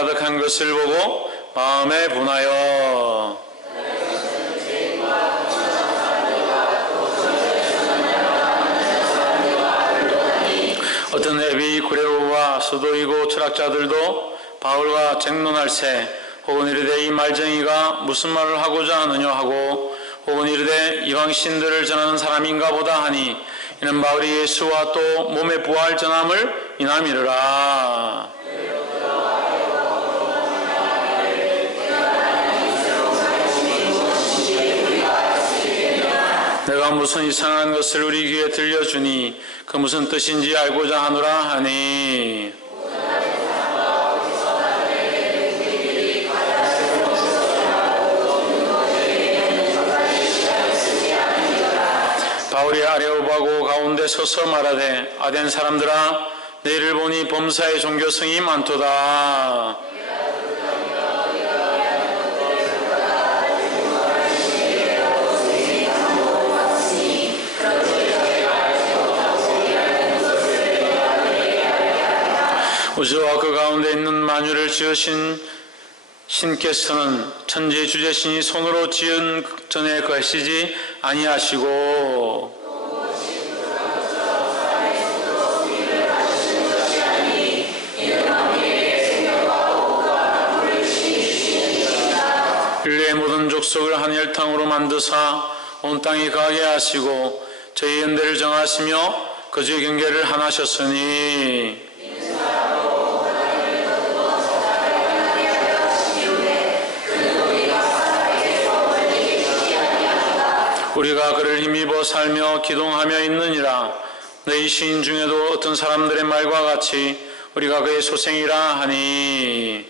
가득한 것을 보고 마음에 분하여 어떤 에피쿠레오와 서도이고 철학자들도 바울과 쟁론할세 혹은 이르되 이 말쟁이가 무슨 말을 하고자 하느냐 하고 혹은 이르되 이방 신들을 전하는 사람인가 보다 하니 이는 바울이 예수와 또 몸의 부활 전함을 인함이르라. 내가 무슨 이상한 것을 우리 귀에 들려주니 그 무슨 뜻인지 알고자 하노라 하니 바울이 아레오바고 가운데 서서 말하되 아덴 사람들아 너희를 보니 범사의 종교성이 많도다. 우주와 그 가운데 있는 만유를 지으신 신께서는 천지 주제신이 손으로 지은 전에 거시지 아니하시고 인류의 모든 족속을 한 혈탕으로 만드사 온 땅에 거하게 하시고 저희 연대를 정하시며 거주의 경계를 하나셨으니 우리가 그를 힘입어 살며 기동하며 있느니라. 너희 시인 중에도 어떤 사람들의 말과 같이 우리가 그의 소생이라 하니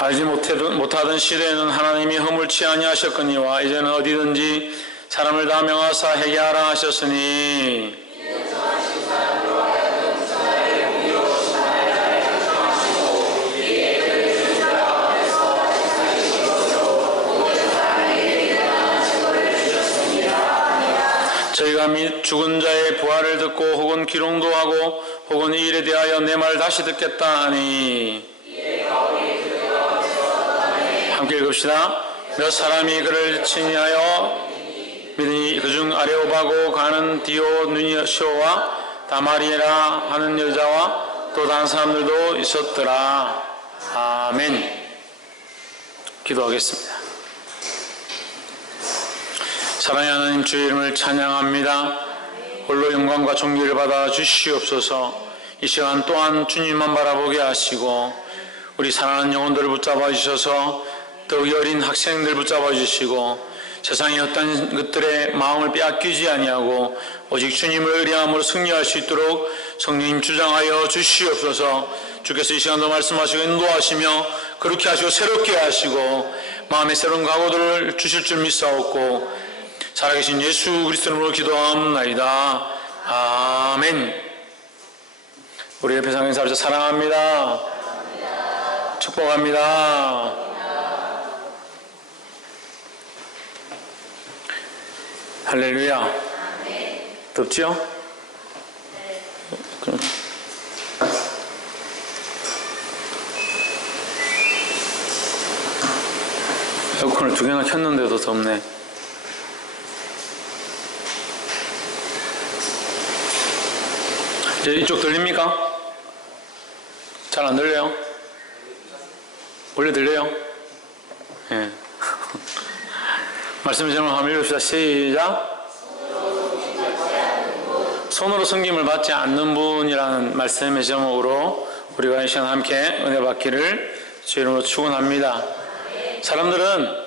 알지 못하던 시대에는 하나님이 허물치 아니하셨거니와 이제는 어디든지 사람을 다 명하사 회개하라 하셨으니 저희가 및 죽은 자의 부활을 듣고 혹은 기롱도 하고 혹은 이 일에 대하여 내 말 다시 듣겠다 하니 함께 읽읍시다. 몇 사람이 그를 칭의하여 믿으니 그중 아레오바고 가는 디오누니쇼와 다마리에라 하는 여자와 또 다른 사람들도 있었더라. 아멘. 기도하겠습니다. 사랑의 하나님 주의 이름을 찬양합니다. 홀로 영광과 존귀를 받아 주시옵소서. 이 시간 또한 주님만 바라보게 하시고 우리 사랑하는 영혼들을 붙잡아 주셔서 더욱 어린 학생들 붙잡아 주시고 세상의 어떤 것들의 마음을 빼앗기지 아니하고 오직 주님을 의뢰함으로 승리할 수 있도록 성령님 주장하여 주시옵소서. 주께서 이 시간도 말씀하시고 인도하시며 그렇게 하시고 새롭게 하시고 마음의 새로운 각오들을 주실 줄 믿사옵고 살아계신 예수 그리스도 이름으로 기도하옵나이다. 아멘. 우리 옆에 상인 사람들 사랑합니다. 축복합니다. 할렐루야. 덥죠? 그럼. 에어컨을 2개나 켰는데도 덥네. 이쪽 들립니까? 잘 안 들려요? 원래 들려요? 예. 네. 말씀 제목 한번 읽읍시다. 시작. 손으로 섬김을 받지 않는 분이라는 말씀의 제목으로 우리가 이 시간 함께 은혜 받기를 주 이름으로 축원합니다. 사람들은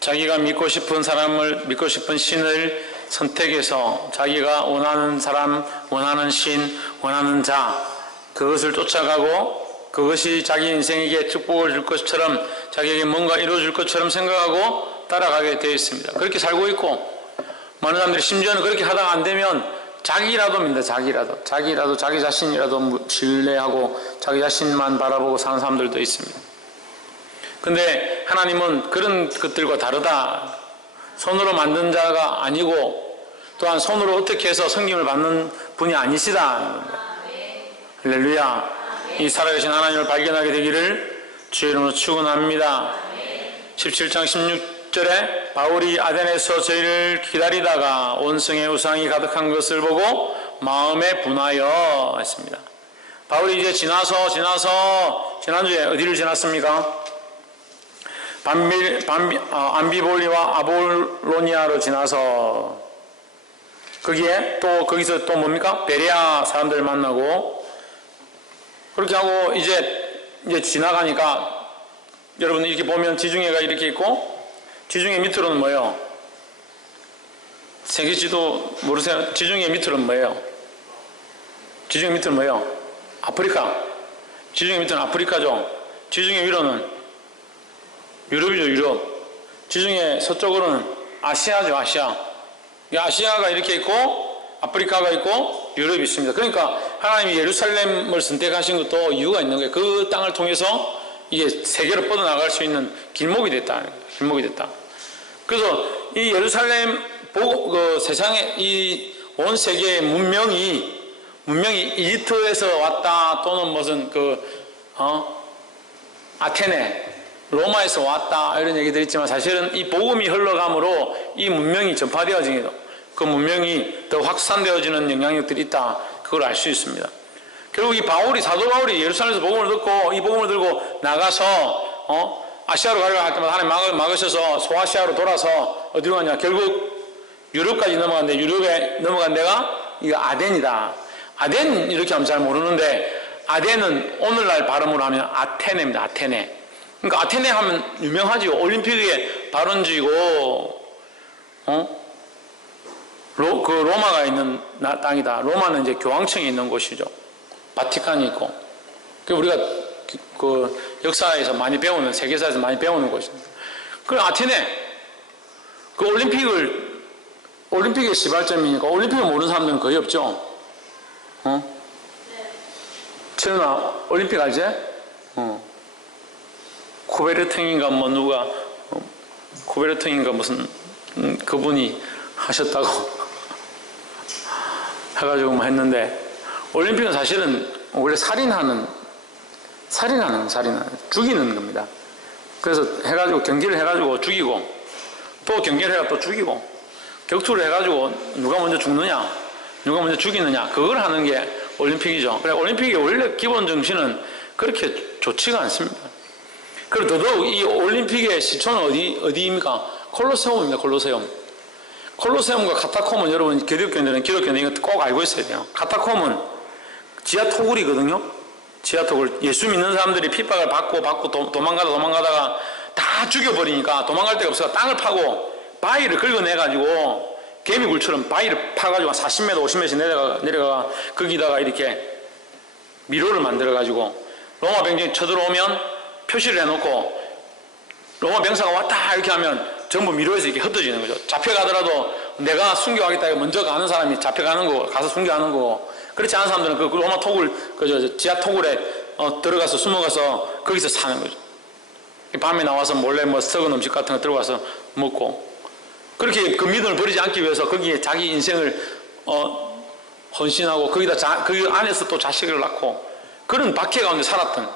자기가 믿고 싶은 사람을, 믿고 싶은 신을 선택해서 자기가 원하는 사람, 원하는 신, 원하는 자, 그것을 쫓아가고 그것이 자기 인생에게 축복을 줄 것처럼, 자기에게 뭔가 이루어줄 것처럼 생각하고 따라가게 되어 있습니다. 그렇게 살고 있고, 많은 사람들이 심지어는 그렇게 하다가 안 되면 자기라도 믿는다. 자기라도 자기 자신이라도 신뢰하고 자기 자신만 바라보고 사는 사람들도 있습니다. 근데 하나님은 그런 것들과 다르다. 손으로 만든 자가 아니고 또한 손으로 어떻게 해서 성김을 받는 분이 아니시다. 할렐루야. 이 살아계신 하나님을 발견하게 되기를 주의 이름으로 축원합니다. 17장 16절에 바울이 아덴에서 저희를 기다리다가 원성의 우상이 가득한 것을 보고 마음에 분하여 했습니다. 바울이 이제 지나서 지난주에 어디를 지났습니까? 암비볼리와 아볼로니아로 지나서 거기에 또 거기서 또 뭡니까? 베레아 사람들 만나고 그렇게 하고 이제 지나가니까 여러분 이렇게 보면 지중해가 이렇게 있고 지중해 밑으로는 뭐예요? 세계지도 모르세요? 지중해 밑으로는 뭐예요? 지중해 밑으로는 뭐예요? 아프리카. 지중해 밑으로는 아프리카죠. 지중해 위로는 유럽이죠, 유럽. 지중해 서쪽으로는 아시아죠, 아시아. 아시아가 이렇게 있고 아프리카가 있고 유럽이 있습니다. 그러니까 하나님이 예루살렘을 선택하신 것도 이유가 있는 거예요. 그 땅을 통해서 이게 세계로 뻗어나갈 수 있는 길목이 됐다. 길목이 됐다. 그래서 이 예루살렘 그 세상의 이 온 세계의 문명이 이집트에서 왔다 또는 무슨 아테네 로마에서 왔다 이런 얘기들이 있지만 사실은 이 복음이 흘러감으로 이 문명이 전파되어지기도 그 문명이 더 확산되어지는 영향력들이 있다. 그걸 알 수 있습니다. 결국 이 사도 바울이 예루살렘에서 복음을 듣고 이 복음을 들고 나가서 아시아로 가려고 할 때마다 하나님 막으셔서 소아시아로 돌아서 어디로 가냐? 결국 유럽까지 넘어갔는데 유럽에 넘어간 데가 이거 아덴이다. 아덴 이렇게 하면 잘 모르는데 아덴은 오늘날 발음으로 하면 아테네입니다. 아테네. 그러니까 아테네 하면 유명하지요. 올림픽의 발원지고 그 로마가 있는 땅이다. 로마는 이제 교황청이 있는 곳이죠. 바티칸이 있고. 그 우리가 그 역사에서 많이 배우는 세계사에서 많이 배우는 곳입니다. 그 아테네 그 올림픽의 시발점이니까 올림픽을 모르는 사람들은 거의 없죠. 채연아 올림픽 알지? 쿠베르탱인가 뭐 누가 쿠베르탱인가 무슨 그분이 하셨다고 해가지고 뭐 했는데 올림픽은 사실은 원래 살인하는 죽이는 겁니다. 그래서 해가지고 경기를 해가지고 죽이고 또 경기를 해가 또 죽이고 격투를 해가지고 누가 먼저 죽느냐 누가 먼저 죽이느냐 그걸 하는 게 올림픽이죠. 그래 올림픽의 원래 기본 정신은 그렇게 좋지가 않습니다. 그리고 더더욱 이 올림픽의 시초는 어디입니까? 콜로세움입니다. 콜로세움과 카타콤은 여러분 기독교인들은 이거 꼭 알고 있어야 돼요. 카타콤은 지하 토굴이거든요. 지하 토굴. 예수 믿는 사람들이 핍박을 받고 도망가다가 다 죽여버리니까 도망갈 데가 없어서 땅을 파고 바위를 긁어내가지고 개미굴처럼 바위를 파가지고 40m 50m씩 내려가 거기다가 이렇게 미로를 만들어가지고 로마 병정이 쳐들어오면 표시를 해놓고 로마 병사가 왔다 이렇게 하면 전부 미로에서 이렇게 흩어지는 거죠. 잡혀가더라도 내가 순교하겠다 먼저 가는 사람이 잡혀가는 거고 가서 순교하는 거고 그렇지 않은 사람들은 그 로마 토굴 지하 토굴에 들어가서 숨어가서 거기서 사는 거죠. 밤에 나와서 몰래 뭐 썩은 음식 같은 거 들어가서 먹고 그렇게 그 믿음을 버리지 않기 위해서 거기에 자기 인생을 헌신하고 거기다 그 안에서 또 자식을 낳고 그런 박해 가운데 살았던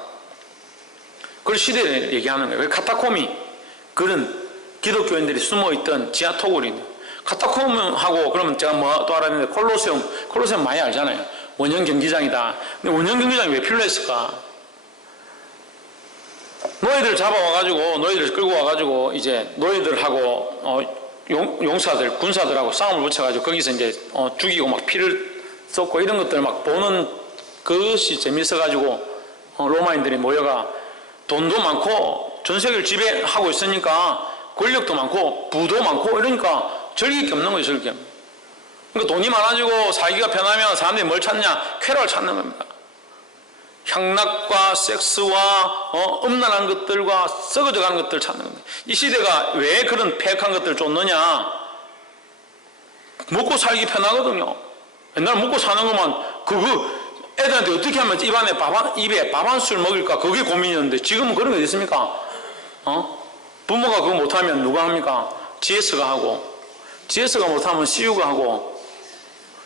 그런 시대를 얘기하는 거예요. 카타콤이 그런 기독교인들이 숨어있던 지하 토굴입니다. 카타콤하고 그러면 제가 뭐 또 알았는데 콜로세움 많이 알잖아요. 원형 경기장이다. 근데 원형 경기장이 왜 필요했을까? 노예들 잡아와가지고 노예들 끌고 와가지고 이제 노예들하고 용사들 군사들하고 싸움을 붙여가지고 거기서 이제 죽이고 막 피를 쏟고 이런 것들 막 보는 그것이 재밌어가지고 로마인들이 모여가 돈도 많고 전 세계를 지배하고 있으니까 권력도 많고 부도 많고 이러니까 즐길 게 없는 거예요. 즐길 게. 그러니까 돈이 많아지고 살기가 편하면 사람들이 뭘 찾냐? 쾌락을 찾는 겁니다. 향락과 섹스와 음란한 것들과 썩어져가는 것들을 찾는 겁니다. 이 시대가 왜 그런 폐역한 것들을 쫓느냐? 먹고 살기 편하거든요. 옛날에 먹고 사는 것만 애들한테 어떻게 하면 입에 밥 한 술 먹일까? 그게 고민이었는데 지금은 그런 게 어디 있습니까? 부모가 그거 못하면 누가 합니까? GS가 하고, GS가 못하면 CU가 하고,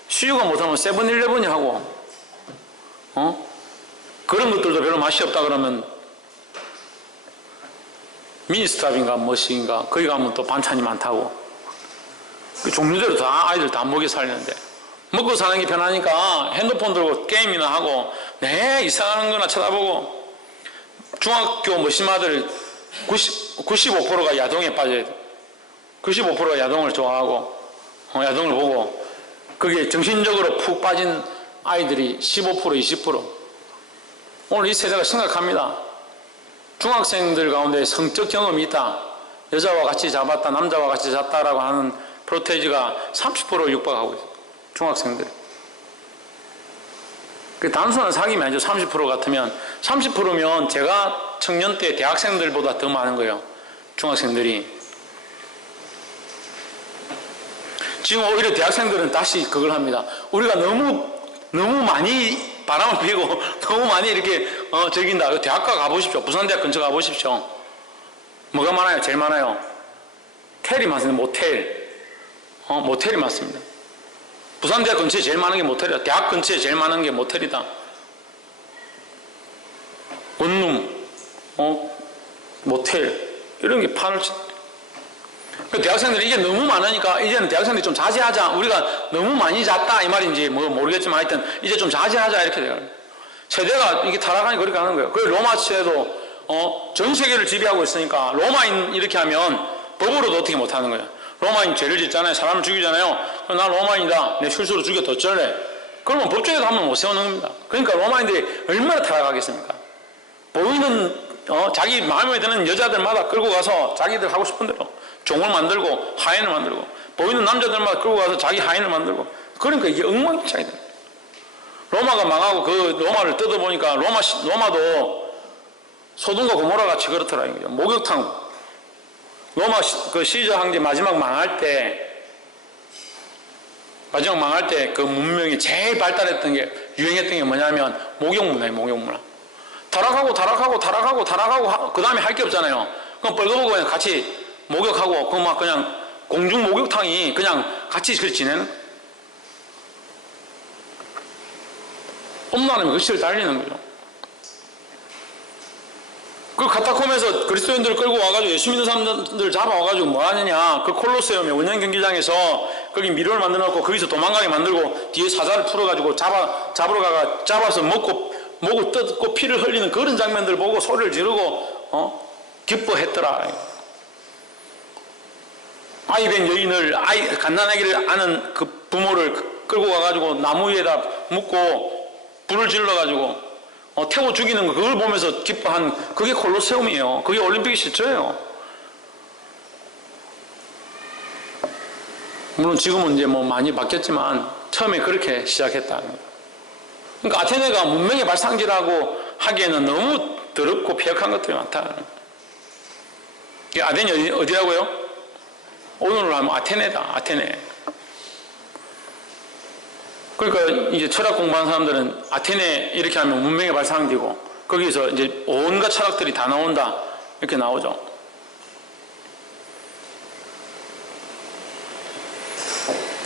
CU가 못하면 세븐일레븐이 하고, 그런 것들도 별로 맛이 없다 그러면 미니스탑인가 뭐시인가 거기 가면 또 반찬이 많다고. 그 종류대로 다 아이들 다 먹여 살리는데, 먹고 사는 게 편하니까 핸드폰 들고 게임이나 하고 이상한 거나 쳐다보고. 중학교 무심아들 95%가 야동에 빠져야 돼. 95%가 야동을 좋아하고 야동을 보고, 그게 정신적으로 푹 빠진 아이들이 15% 20%. 오늘 이 세대가 심각합니다. 중학생들 가운데 성적 경험이 있다, 여자와 같이 잡았다, 남자와 같이 잤다라고 하는 프로테이지가 30%를 육박하고 있어요. 중학생들. 그 단순한 사기면 아니죠. 30% 같으면, 30%면 제가 청년 때 대학생들보다 더 많은 거예요. 중학생들이. 지금 오히려 대학생들은 다시 그걸 합니다. 우리가 너무 많이 바람을 피고 너무 많이 이렇게 즐긴다. 대학가 가보십시오. 부산대학 근처 가보십시오. 뭐가 많아요? 제일 많아요. 텔이 많습니다. 모텔. 모텔이 많습니다. 부산대학 근처에 제일 많은 게 모텔이다. 대학 근처에 제일 많은 게 모텔이다. 원룸, 모텔, 이런 게 판을 치. 대학생들이 이게 너무 많으니까 이제는 대학생들이 좀 자제하자. 우리가 너무 많이 잤다 이 말인지 뭐 모르겠지만 하여튼 이제 좀 자제하자 이렇게 돼요. 세대가 이게 타락하니 그렇게 하는 거예요. 그 로마 시대도 전 세계를 지배하고 있으니까 로마인 이렇게 하면 법으로도 어떻게 못 하는 거예요. 로마인 죄를 짓잖아요. 사람을 죽이잖아요. 그럼 나 로마인이다. 내 실수로 죽였다 어쩔래? 그러면 법정에도 한 번 못 세우는 겁니다. 그러니까 로마인들이 얼마나 타락하겠습니까? 보이는 자기 마음에 드는 여자들마다 끌고 가서 자기들 하고 싶은 대로 종을 만들고 하인을 만들고, 보이는 남자들마다 끌고 가서 자기 하인을 만들고. 그러니까 이게 엉망진창이 됩니다. 로마가 망하고 그 로마를 뜯어보니까 로마도 소돔과 고모라 같이 그렇더라 이거죠. 목욕탕. 로마 그 시저 황제 마지막 망할 때 그 문명이 제일 발달했던 게, 유행했던 게 뭐냐면 목욕문화예요. 목욕문화. 타락하고 그 다음에 할 게 없잖아요. 그럼 벌거벗고 그냥 같이 목욕하고 그 막 그냥 공중 목욕탕이 그냥 같이 그렇게 지내는. 엄나라면 그 시를 달리는 거죠. 그 카타콤에서 그리스도인들을 끌고 와가지고 예수 믿는 사람들 잡아와가지고 뭐 하느냐, 그 콜로세움에 원형 경기장에서 거기 미로를 만들어 놓고 거기서 도망가게 만들고 뒤에 사자를 풀어가지고 잡으러 가가 잡아서 목을 뜯고 피를 흘리는 그런 장면들 보고 소리를 지르고 기뻐했더라. 아이된 여인을, 갓난아기를 아는 그 부모를 끌고 가가지고 나무 위에다 묶고 불을 질러가지고 태워 죽이는 거, 그걸 보면서 기뻐한, 그게 콜로세움이에요. 그게 올림픽의 시초예요. 물론 지금은 이제 뭐 많이 바뀌었지만 처음에 그렇게 시작했다. 그러니까 아테네가 문명의 발상지라고 하기에는 너무 더럽고 폐역한 것들이 많다. 아테네 어디라고요? 오늘로 하면 아테네다. 아테네. 그러니까 이제 철학 공부하는 사람들은 아테네 이렇게 하면 문명의 발상지고 거기서 이제 온갖 철학들이 다 나온다 이렇게 나오죠.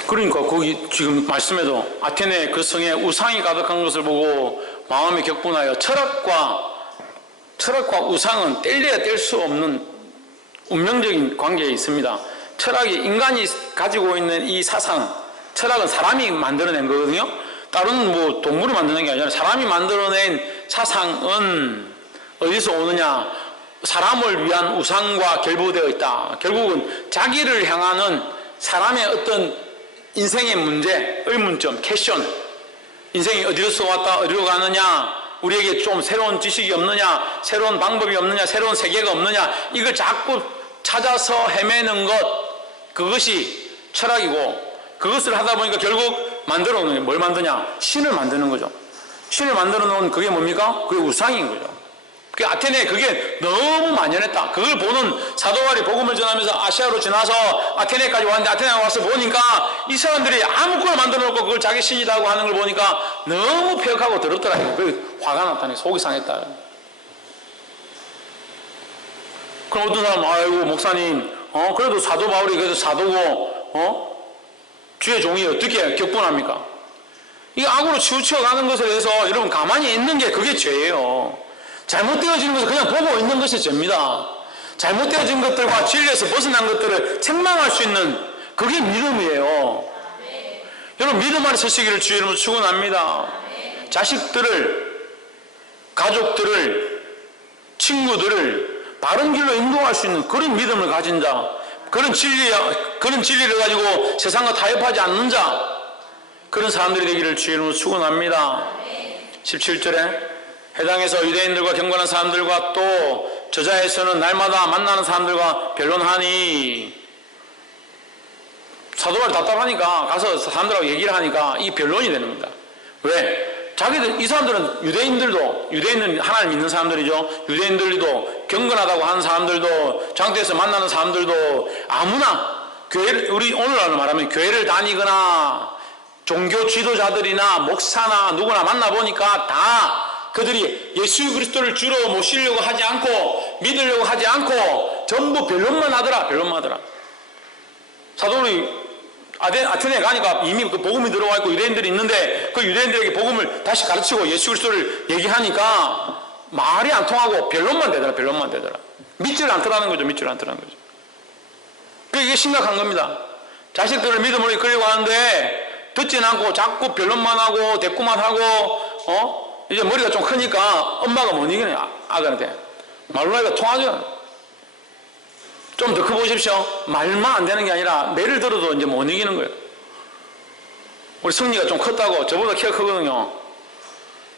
그러니까 거기 지금 말씀에도 아테네 그 성에 우상이 가득한 것을 보고 마음이 격분하여, 철학과 우상은 뗄래야 뗄 수 없는 운명적인 관계에 있습니다. 철학이 인간이 가지고 있는 이 사상, 철학은 사람이 만들어낸 거거든요. 다른 뭐 동물이 만드는 게 아니라 사람이 만들어낸 사상은 어디서 오느냐? 사람을 위한 우상과 결부되어 있다. 결국은 자기를 향하는 사람의 어떤 인생의 문제, 의문점, 퀘션. 인생이 어디로서 왔다 어디로 가느냐? 우리에게 좀 새로운 지식이 없느냐? 새로운 방법이 없느냐? 새로운 세계가 없느냐? 이걸 자꾸 찾아서 헤매는 것, 그것이 철학이고, 그것을 하다 보니까 결국 만들어 놓는 게 뭘 만드냐? 신을 만드는 거죠. 신을 만들어 놓은 그게 뭡니까? 그게 우상인 거죠. 그 아테네에 그게 너무 만연했다. 그걸 보는 사도바울이 복음을 전하면서 아시아로 지나서 아테네까지 왔는데, 아테네에 와서 보니까 이 사람들이 아무거나 만들어 놓고 그걸 자기 신이라고 하는 걸 보니까 너무 폐역하고 더럽더라고요. 그 화가 났다니, 속이 상했다. 그럼 어떤 사람은 아이고 목사님 그래도 사도 바울이 그래도 사도고, 주의 종이 어떻게 격분합니까? 이 악으로 치우쳐 가는 것에 대해서 여러분 가만히 있는 게 그게 죄예요. 잘못되어지는 것을 그냥 보고 있는 것이 죄입니다. 잘못되어진 것들과 진리에서 벗어난 것들을 책망할 수 있는 그게 믿음이에요. 여러분 믿음 안에 서시기를 주의 이름으로 축원합니다. 자식들을, 가족들을, 친구들을 바른 길로 인도할 수 있는 그런 믿음을 가진 자, 그런 진리를 가지고 세상과 타협하지 않는 자, 그런 사람들이 되기를 주의 이름으로 축원합니다. 17절에 해당에서 유대인들과 경건한 사람들과 또 저자에서는 날마다 만나는 사람들과 변론하니, 사도 바울이 답답하니까 가서 사람들하고 얘기를 하니까 이 변론이 되는 겁니다. 왜? 자기들, 이 사람들은 유대인은 하나님 믿는 사람들이죠. 유대인들도 경건하다고 하는 사람들도, 장터에서 만나는 사람들도 아무나 교회를, 우리 오늘날로 말하면 교회를 다니거나 종교 지도자들이나 목사나 누구나 만나보니까 다 그들이 예수 그리스도를 주로 모시려고 하지 않고 믿으려고 하지 않고 전부 변론만 하더라. 사도 바울이 아테네에 가니까 이미 그 복음이 들어와 있고 유대인들이 있는데 그 유대인들에게 복음을 다시 가르치고 예수 그리스도를 얘기하니까 말이 안 통하고 변론만 되더라. 믿지를 않더라는 거죠. 그러니까 이게 심각한 겁니다. 자식들을 믿음으로 이끌려고 하는데 듣지는 않고 자꾸 변론만 하고 대꾸만 하고 이제 머리가 좀 크니까 엄마가 못 이기네. 아들한테 말로 하기가 통하죠. 좀 더 커보십시오. 말만 안 되는 게 아니라 매를 들어도 이제 못 이기는 거예요. 우리 승리가 좀 컸다고, 저보다 키가 크거든요.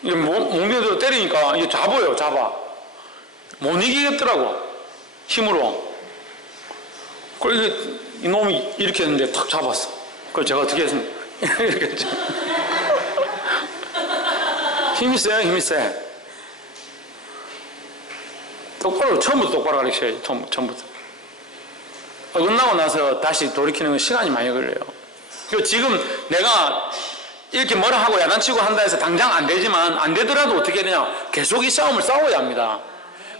이제 몽둥이로 때리니까 이게 잡아. 못 이기겠더라고. 힘으로. 그래서 이놈이 이렇게 했는데 탁 잡았어. 그래서 제가 어떻게 했습니까? 이렇게 했죠. 힘이 세. 처음부터 똑바로 가르쳐야지, 처음부터. 끝나고 나서 다시 돌이키는 건 시간이 많이 걸려요. 그리고 지금 내가 이렇게 뭐라 하고 야단치고 한다 해서 당장 안 되지만, 안 되더라도 어떻게 해야 되냐, 계속 이 싸움을 싸워야 합니다.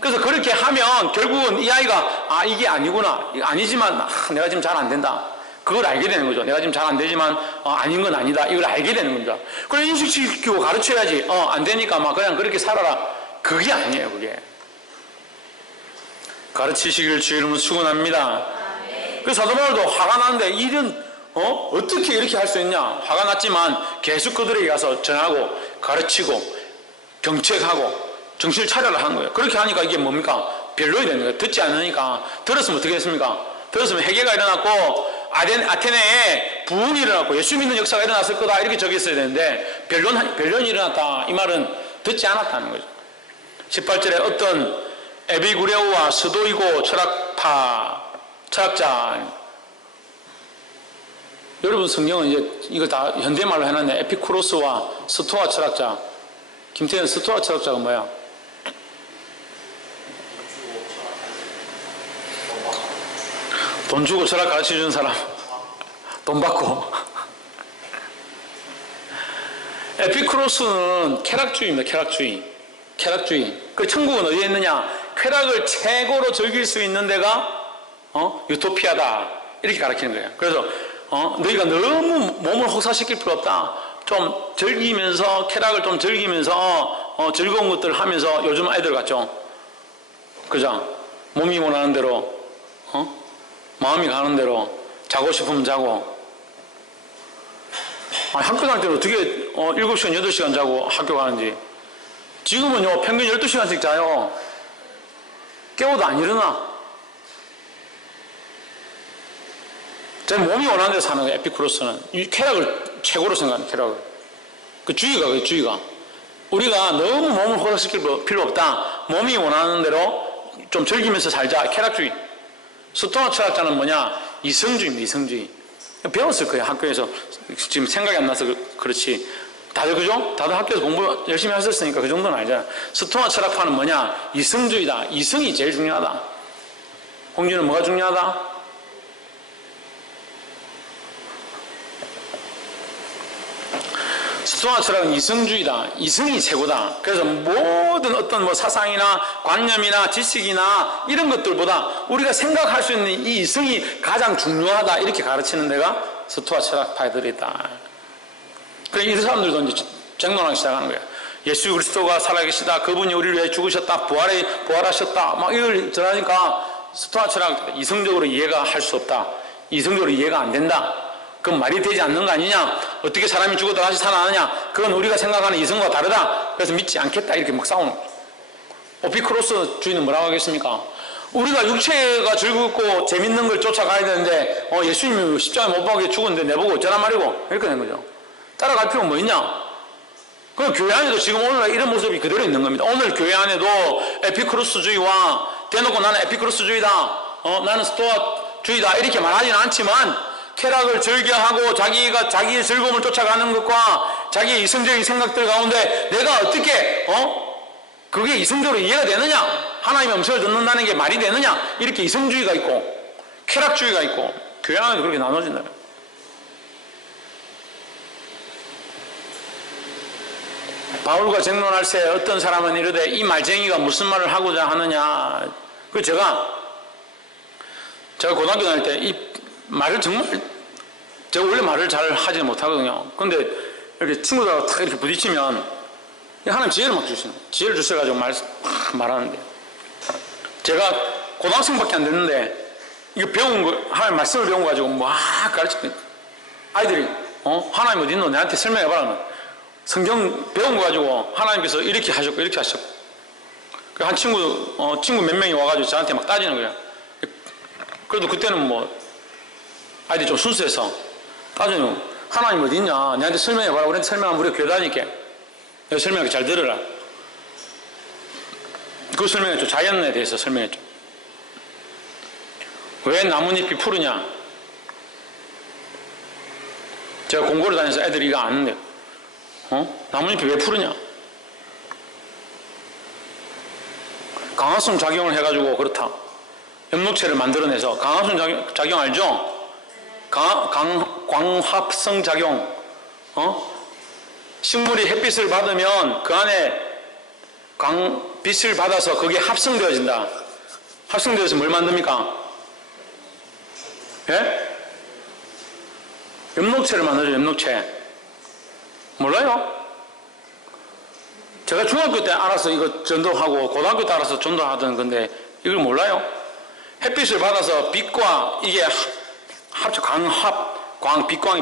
그래서 그렇게 하면 결국은 이 아이가 이게 아니구나, 아니지만 내가 지금 잘 안 된다, 그걸 알게 되는 거죠. 내가 지금 잘 안 되지만 아닌 건 아니다, 이걸 알게 되는 겁니다. 그래 인식시키고 가르쳐야지. 안 되니까 막 그냥 그렇게 살아라, 그게 아니에요. 그게 가르치시기를 주의 이름으로 축원합니다. 그래서 사도 바울도 화가 나는데 일은 어떻게 이렇게 할 수 있냐, 화가 났지만 계속 그들에게 가서 전하고 가르치고 경책하고 정신을 차려라 하는 거예요. 그렇게 하니까 이게 뭡니까? 변론이 되는 거예요. 듣지 않으니까. 들었으면 어떻게 했습니까? 들었으면 회개가 일어났고 아테네에 부흥이 일어났고 예수 믿는 역사가 일어났을 거다, 이렇게 적였어야 되는데 변론이 일어났다, 이 말은 듣지 않았다는 거죠. 18절에 어떤 에비구레오와 스도이고 철학자, 여러분 성경은 이제 이거 다 현대말로 해놨네. 에피쿠로스와 스토아 철학자. 김태현, 스토아 철학자가 뭐야? 돈 주고 철학 가르쳐주는 사람. 돈 받고. 에피쿠로스는 쾌락주의입니다. 쾌락주의. 그 천국은 어디에 있느냐? 쾌락을 최고로 즐길 수 있는 데가 유토피아다, 이렇게 가르치는 거예요. 그래서 너희가 너무 몸을 혹사시킬 필요 없다. 좀 즐기면서, 쾌락을 좀 즐기면서 즐거운 것들을 하면서, 요즘 아이들 같죠? 그죠? 몸이 원하는 대로, 마음이 가는 대로 자고 싶으면 자고. 학교 다닐 때는 어떻게 7시간, 8시간 자고 학교 가는지. 지금은요 평균 12시간씩 자요. 깨워도 안 일어나. 제 몸이 원하는 대로 사는 거예요. 에피쿠로스는 이 쾌락을 최고로 생각하는, 쾌락을. 그 주의가 우리가 너무 몸을 호락시킬 필요 없다. 몸이 원하는 대로 좀 즐기면서 살자. 쾌락주의. 스토아 철학자는 뭐냐? 이성주의입니다. 이성주의. 배웠을 거예요. 학교에서. 지금 생각이 안 나서 그렇지. 다들 그죠? 다들 학교에서 공부 열심히 하셨으니까 그 정도는 알잖아. 스토아 철학파는 뭐냐? 이성주의다. 이성이 제일 중요하다. 홍준은 뭐가 중요하다? 스토아 철학은 이성주의다. 이성이 최고다. 그래서 모든 어떤 뭐 사상이나 관념이나 지식이나 이런 것들보다 우리가 생각할 수 있는 이 이성이 가장 중요하다. 이렇게 가르치는 데가 스토아 철학파들이다. 그래, 이 사람들도 이제 쟁론하기 시작하는 거야. 예수 그리스도가 살아계시다. 그분이 우리를 위해 죽으셨다. 부활하셨다. 막 이걸 전하니까 스토아 철학 이성적으로 이해가 할 수 없다. 이성적으로 이해가 안 된다. 그건 말이 되지 않는 거 아니냐? 어떻게 사람이 죽어도 다시 살아나느냐? 그건 우리가 생각하는 이성과 다르다. 그래서 믿지 않겠다. 이렇게 막 싸우는 거죠. 오피크로스 주인은 뭐라고 하겠습니까? 우리가 육체가 즐겁고 재밌는 걸 쫓아가야 되는데 예수님이 십자가에 못 박혀 죽었는데 내보고 어쩌란 말이고 이렇게 된 거죠. 따라갈 필요가 뭐 있냐? 그럼 교회 안에도 지금 오늘날 이런 모습이 그대로 있는 겁니다. 오늘 교회 안에도 에피크로스주의와 대놓고 나는 에피크로스주의다. 나는 스토아주의다. 이렇게 말하지는 않지만 쾌락을 즐겨하고 자기가 자기의 즐거움을 쫓아가는 것과 자기의 이성적인 생각들 가운데 내가 어떻게 그게 이성적으로 이해가 되느냐? 하나님의 음성을 듣는다는 게 말이 되느냐? 이렇게 이성주의가 있고 쾌락주의가 있고 교회 안에도 그렇게 나눠진다. 바울과 쟁론할 때 어떤 사람은 이르되 이 말쟁이가 무슨 말을 하고자 하느냐. 그 제가 고등학교 다닐 때 이 말을 정말 제가 원래 말을 잘 하지 못하거든요. 근데 이렇게 친구들하고 탁 이렇게 부딪히면 하나님 지혜를 막 주시는 거예요. 지혜를 주셔가지고 말하는데 제가 고등학생밖에 안 됐는데 이거 배운 거 하나님 말씀을 배운 거 가지고 막 가르치니까 아이들이 하나님 어디 있노? 내한테 설명해봐라. 성경 배운 거 가지고 하나님께서 이렇게 하셨고 이렇게 하셨고 한 친구 몇 명이 와가지고 저한테 막 따지는 거예요. 그래도 그때는 뭐 아이들이 좀 순수해서 따지면 하나님 어디 있냐? 내한테 설명해봐라. 우리한테 설명하면 우리가 교회 다니까 내가 설명하기 잘 들으라. 그 설명했죠. 자연에 대해서 설명했죠. 왜 나뭇잎이 푸르냐? 제가 공부를 다녀서 애들이 이거 아는데 나뭇잎이 왜 푸르냐? 강화성 작용을 해가지고 그렇다. 엽록체를 만들어내서 강화성 작용 알죠? 광합성 작용. 식물이 햇빛을 받으면 그 안에 빛을 받아서 그게 합성되어진다. 합성되어서 뭘 만듭니까? 예? 엽록체를 만들죠. 엽록체. 몰라요? 제가 중학교 때 알아서 이거 전도하고 고등학교 때 알아서 전도하던 건데 이걸 몰라요? 햇빛을 받아서 빛과 이게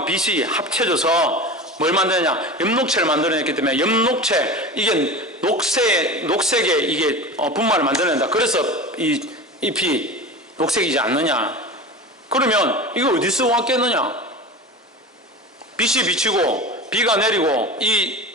빛이 합쳐져서 뭘 만드느냐? 엽록체를 만들어냈기 때문에 엽록체, 이게 녹색의 이게 분말을 만들어낸다. 그래서 이 잎이 녹색이지 않느냐? 그러면 이거 어디서 왔겠느냐? 빛이 비치고 비가 내리고 이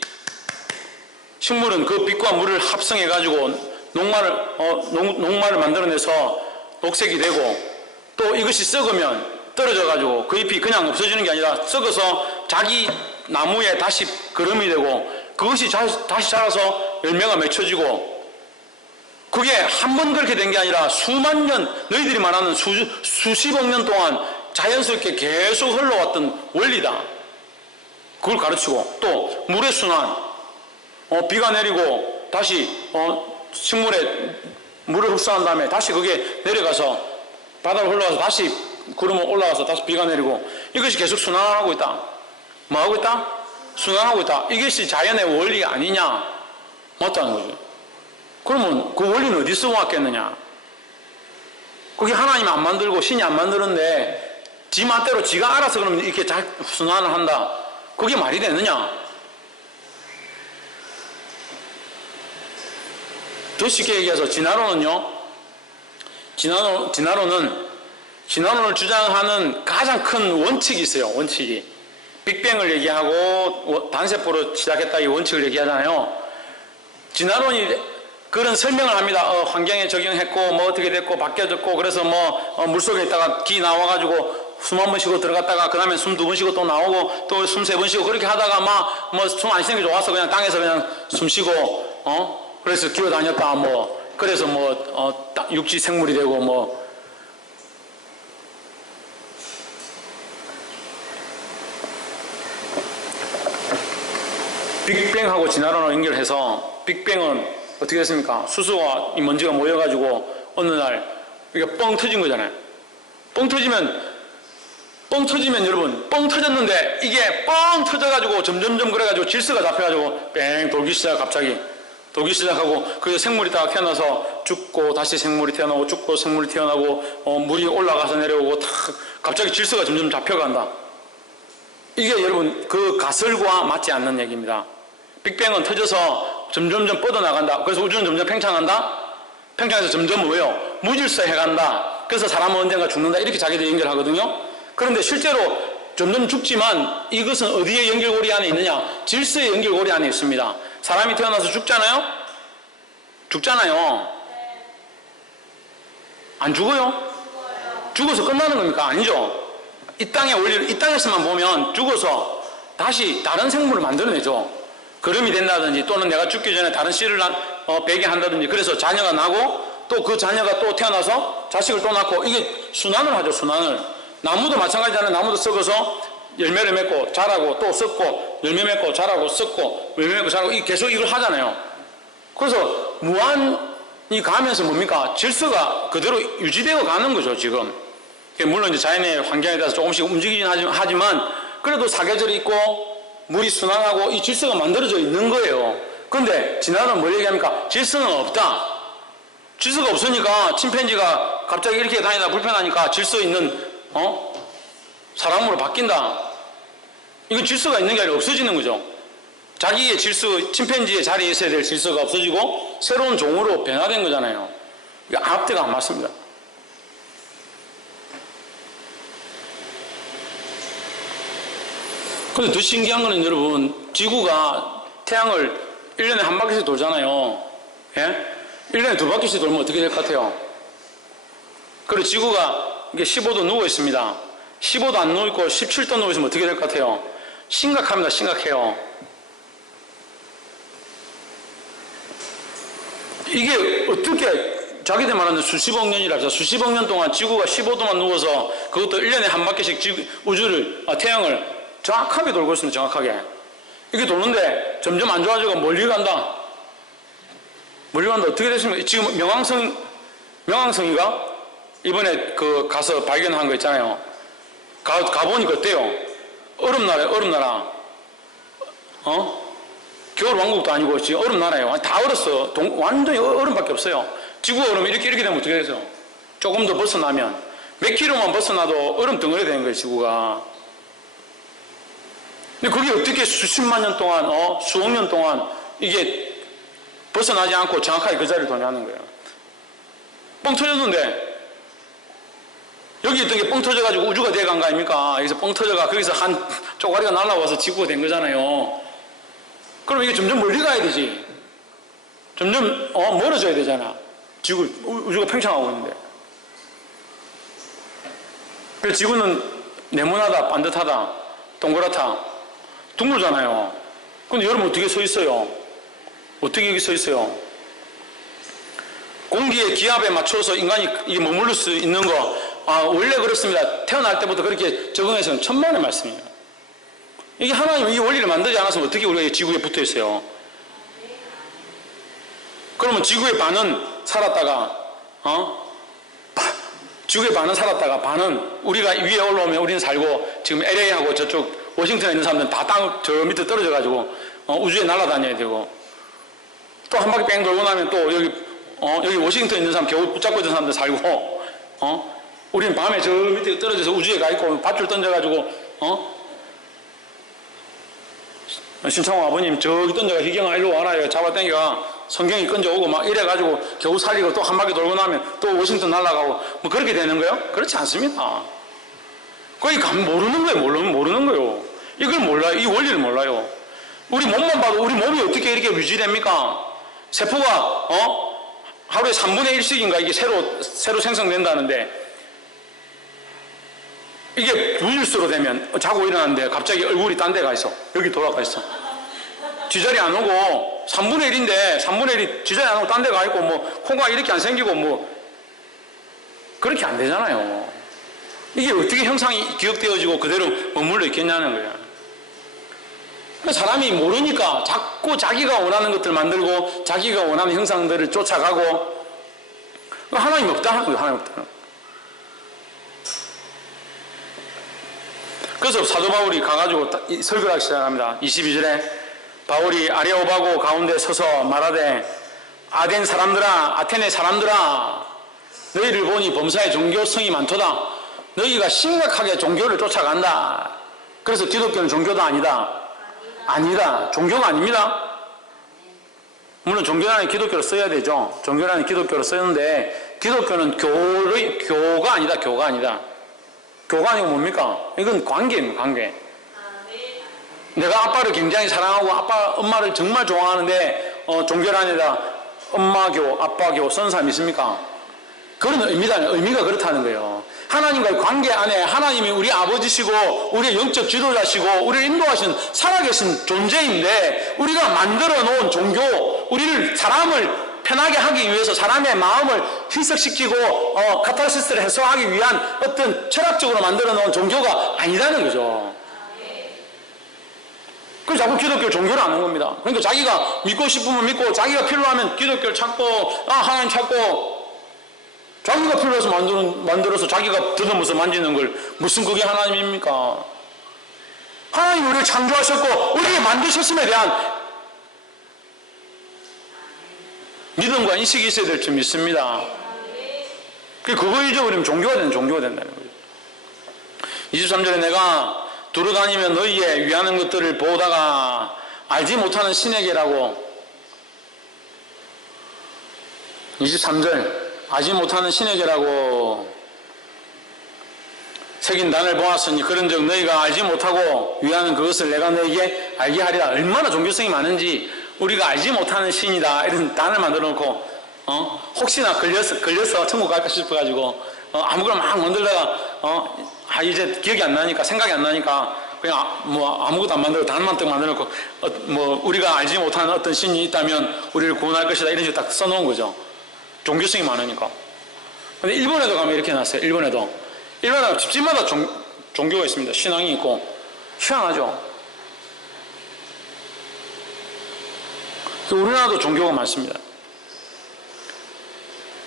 식물은 그 빛과 물을 합성해 가지고 녹말을 만들어내서 녹색이 되고 또 이것이 썩으면 떨어져 가지고 그 잎이 그냥 없어지는 게 아니라 썩어서 자기 나무에 다시 거름이 되고 그것이 다시 자라서 열매가 맺혀지고 그게 한 번 그렇게 된 게 아니라 수만 년, 너희들이 말하는 수십억 년 동안 자연스럽게 계속 흘러왔던 원리다. 그걸 가르치고 또 물의 순환, 비가 내리고 다시 식물에 물을 흡수한 다음에 다시 그게 내려가서 바다로 흘러가서 다시 구름은 올라가서 다시 비가 내리고 이것이 계속 순환하고 있다. 뭐 하고 있다? 순환하고 있다. 이것이 자연의 원리 아니냐? 맞다는 거죠. 그러면 그 원리는 어디서 왔겠느냐? 그게 하나님이 안 만들고 신이 안 만드는데 지 맛대로 지가 알아서 그러면 이렇게 잘 순환을 한다. 그게 말이 되느냐? 더 쉽게 얘기해서 진화론을 주장하는 가장 큰 원칙이 있어요. 원칙이. 빅뱅을 얘기하고 단세포로 시작했다 이 원칙을 얘기하잖아요. 진화론이 그런 설명을 합니다. 환경에 적용했고 뭐 어떻게 됐고 바뀌어졌고 그래서 뭐 물속에 있다가 기 나와가지고 숨 한 번 쉬고 들어갔다가 그 다음에 숨 두 번 쉬고 또 나오고 또 숨 세 번 쉬고 그렇게 하다가 막 뭐 숨 안 쉬는 게 좋아서 그냥 땅에서 그냥 숨 쉬고 그래서 기어다녔다 뭐 그래서 뭐 육지 생물이 되고 뭐 빅뱅하고 진화론을 연결해서 빅뱅은 어떻게 됐습니까? 수소와 이 먼지가 모여가지고 어느 날 이게 뻥 터진 거잖아요. 뻥 터지면 여러분 뻥 터졌는데 이게 뻥 터져가지고 점점점 그래가지고 질서가 잡혀가지고 뺑 돌기 시작 갑자기 돌기 시작하고 그래서 생물이 딱 태어나서 죽고 다시 생물이 태어나고 죽고 생물이 태어나고 물이 올라가서 내려오고 탁 갑자기 질서가 점점 잡혀간다. 이게 여러분 그 가설과 맞지 않는 얘기입니다. 빅뱅은 터져서 점점점 뻗어나간다. 그래서 우주는 점점 팽창한다. 팽창해서 점점 뭐예요? 무질서해간다. 그래서 사람은 언젠가 죽는다. 이렇게 자기들이 연결하거든요. 그런데 실제로 점점 죽지만 이것은 어디에 연결고리 안에 있느냐? 질서의 연결고리 안에 있습니다. 사람이 태어나서 죽잖아요? 죽잖아요. 안 죽어요? 죽어서 끝나는 겁니까? 아니죠. 이 땅의 원리를 이 땅에서만 보면 죽어서 다시 다른 생물을 만들어내죠. 거름이 된다든지 또는 내가 죽기 전에 다른 씨를 배게한다든지 그래서 자녀가 나고 또 그 자녀가 또 태어나서 자식을 또 낳고 이게 순환을 하죠. 순환을. 나무도 마찬가지잖아요. 나무도 썩어서 열매를 맺고 자라고 또 썩고 열매 맺고 자라고 썩고 열매 맺고 자라고 계속 이걸 하잖아요. 그래서 무한히 가면서 뭡니까? 질서가 그대로 유지되어 가는 거죠. 지금. 물론 이제 자연의 환경에 따라서 조금씩 움직이긴 하지만 그래도 사계절이 있고 물이 순환하고 이 질서가 만들어져 있는 거예요. 그런데 진화는 뭘 얘기합니까? 질서는 없다. 질서가 없으니까 침팬지가 갑자기 이렇게 다니다 불편하니까 질서 있는 사람으로 바뀐다. 이건 질서가 있는 게 아니라 없어지는 거죠. 자기의 질서, 침팬지의 자리에 있어야 될 질서가 없어지고 새로운 종으로 변화된 거잖아요. 이게 앞뒤가 안 맞습니다. 근데 더 신기한 거는 여러분, 지구가 태양을 1년에 한 바퀴씩 돌잖아요. 예? 1년에 2바퀴씩 돌면 어떻게 될 것 같아요? 그리고 지구가 이게 15도 누워 있습니다. 15도 안 누워 있고 17도 누워 있으면 어떻게 될 것 같아요? 심각합니다. 심각해요. 이게 어떻게 자기들 말하는 수십억 년이라서 수십억 년 동안 지구가 15도만 누워서 그것도 1년에 한 바퀴씩 태양을 정확하게 돌고 있습니다. 정확하게. 이게 도는데 점점 안 좋아지고 멀리 간다. 멀리 간다. 어떻게 됐습니까? 지금 명왕성이가 이번에 그 가서 발견한 거 있잖아요. 가보니까 어때요? 얼음나라예요. 얼음나라. 겨울 왕국도 아니고 지금 얼음나라예요. 다 얼었어. 완전히 얼음밖에 없어요. 지구 얼음이 이렇게 되면 어떻게 되죠? 조금 더 벗어나면 몇 킬로만 벗어나도 얼음 덩어리 되는 거예요. 지구가. 근데 그게 어떻게 수십만 년 동안, 수억 년 동안 이게 벗어나지 않고 정확하게 그 자리를 도냐는 거예요. 뻥 터졌는데, 여기 있던 게 뻥 터져가지고 우주가 돼간 거 아닙니까? 여기서 뻥 터져가 거기서 한 쪼가리가 날라와서 지구가 된 거잖아요. 그럼 이게 점점 멀리 가야 되지. 점점, 멀어져야 되잖아. 우주가 팽창하고 있는데. 그래서 지구는 네모나다, 반듯하다, 동그랗다. 둥글잖아요. 근데 여러분 어떻게 서 있어요? 어떻게 여기 서 있어요? 공기의 기압에 맞춰서 인간이 이게 머무를 수 있는 거, 원래 그렇습니다. 태어날 때부터 그렇게 적응해서는 천만의 말씀이에요. 이게 하나님이 이 원리를 만들지 않았으면 어떻게 우리가 지구에 붙어 있어요? 그러면 지구의 반은 살았다가, 지구의 반은 살았다가 반은 우리가 위에 올라오면 우리는 살고 지금 LA하고 저쪽 워싱턴에 있는 사람들은 다 저 밑에 떨어져가지고 우주에 날아다녀야 되고 또 한 바퀴 뺑 돌고 나면 또 여기 워싱턴에 있는 사람 겨우 붙잡고 있는 사람들 살고 우리는 밤에 저 밑에 떨어져서 우주에 가 있고 밧줄 던져가지고 신창호 아버님 저기 던져가 희경아 일로 와라 잡아당겨 성경이 건져오고 막 이래가지고 겨우 살리고 또 한 바퀴 돌고 나면 또 워싱턴 날아가고 뭐 그렇게 되는 거예요? 그렇지 않습니다. 거의 모르는 거예요. 모르는 거예요. 이걸 몰라요. 이 원리를 몰라요. 우리 몸만 봐도 우리 몸이 어떻게 이렇게 유지됩니까? 세포가 하루에 3분의 1씩인가 이게 새로 생성된다는데 이게 무질서로 되면 자고 일어났는데 갑자기 얼굴이 딴 데 가 있어. 여기 돌아가 있어. 쥐자리 안 오고 3분의 1인데 3분의 1이 쥐자리 안 오고 딴 데 가 있고 뭐 코가 이렇게 안 생기고 뭐 그렇게 안 되잖아요. 이게 어떻게 형상이 기억되어지고 그대로 머물러 있겠냐는 거야. 사람이 모르니까 자꾸 자기가 원하는 것들 만들고 자기가 원하는 형상들을 쫓아가고 하나님 없다는 거예요. 하나님 없다는 거예요. 그래서 사도 바울이 가가지고 설교를 하기 시작합니다. 22절에 바울이 아레오바고 가운데 서서 말하되 아덴 사람들아, 아테네 사람들아, 너희를 보니 범사에 종교성이 많도다. 너희가 심각하게 종교를 쫓아간다. 그래서 기독교는 종교도 아니다. 아니다. 종교가 아닙니다. 물론 종교라는 기독교를 써야 되죠. 종교라는 기독교를 쓰는데 기독교는 교가 아니다. 교가 아니다. 교가 아니고 뭡니까? 이건 관계입니다. 관계. 내가 아빠를 굉장히 사랑하고 엄마를 정말 좋아하는데 종교라니다 엄마교, 아빠교 쓰는 사람 있습니까? 그런 의미가 그렇다는 거예요. 하나님과의 관계 안에 하나님이 우리 아버지시고 우리의 영적 지도자시고 우리를 인도하신 살아계신 존재인데 우리가 만들어 놓은 종교, 우리를 사람을 편하게 하기 위해서 사람의 마음을 희석시키고 카타르시스를 해소하기 위한 어떤 철학적으로 만들어 놓은 종교가 아니라는 거죠. 그래서 자꾸 기독교를 종교로 하는 겁니다. 그러니까 자기가 믿고 싶으면 믿고 자기가 필요하면 기독교를 찾고 하나님 찾고 자기가 필요해서 만들어서 자기가 더듬어서 만지는 걸 무슨 그게 하나님입니까? 하나님 우리를 창조하셨고 우리를 만드셨음에 대한 믿음과 인식이 있어야 될 줄 믿습니다. 그거 잊어버리면 종교가 된다는 거죠. 23절에 내가 두루다니며 너희의 위하는 것들을 보다가 알지 못하는 신에게라고 23절 알지 못하는 신에게라고 새긴 단을 보았으니 그런즉 너희가 알지 못하고 위하는 그것을 내가 너희에게 알게 하리라. 얼마나 종교성이 많은지 우리가 알지 못하는 신이다 이런 단을 만들어 놓고 혹시나 걸려서 천국 갈까 싶어가지고 아무거나 막 만들다가 이제 기억이 안 나니까 생각이 안 나니까 그냥 뭐 아무것도 안 만들고 단만 딱 만들어 놓고 뭐 우리가 알지 못하는 어떤 신이 있다면 우리를 구원할 것이다 이런 식으로 딱 써놓은 거죠. 종교성이 많으니까. 근데 일본에도 가면 이렇게 해놨어요. 일본에도 집집마다 종교가 있습니다. 신앙이 있고 희한하죠. 우리나라도 종교가 많습니다.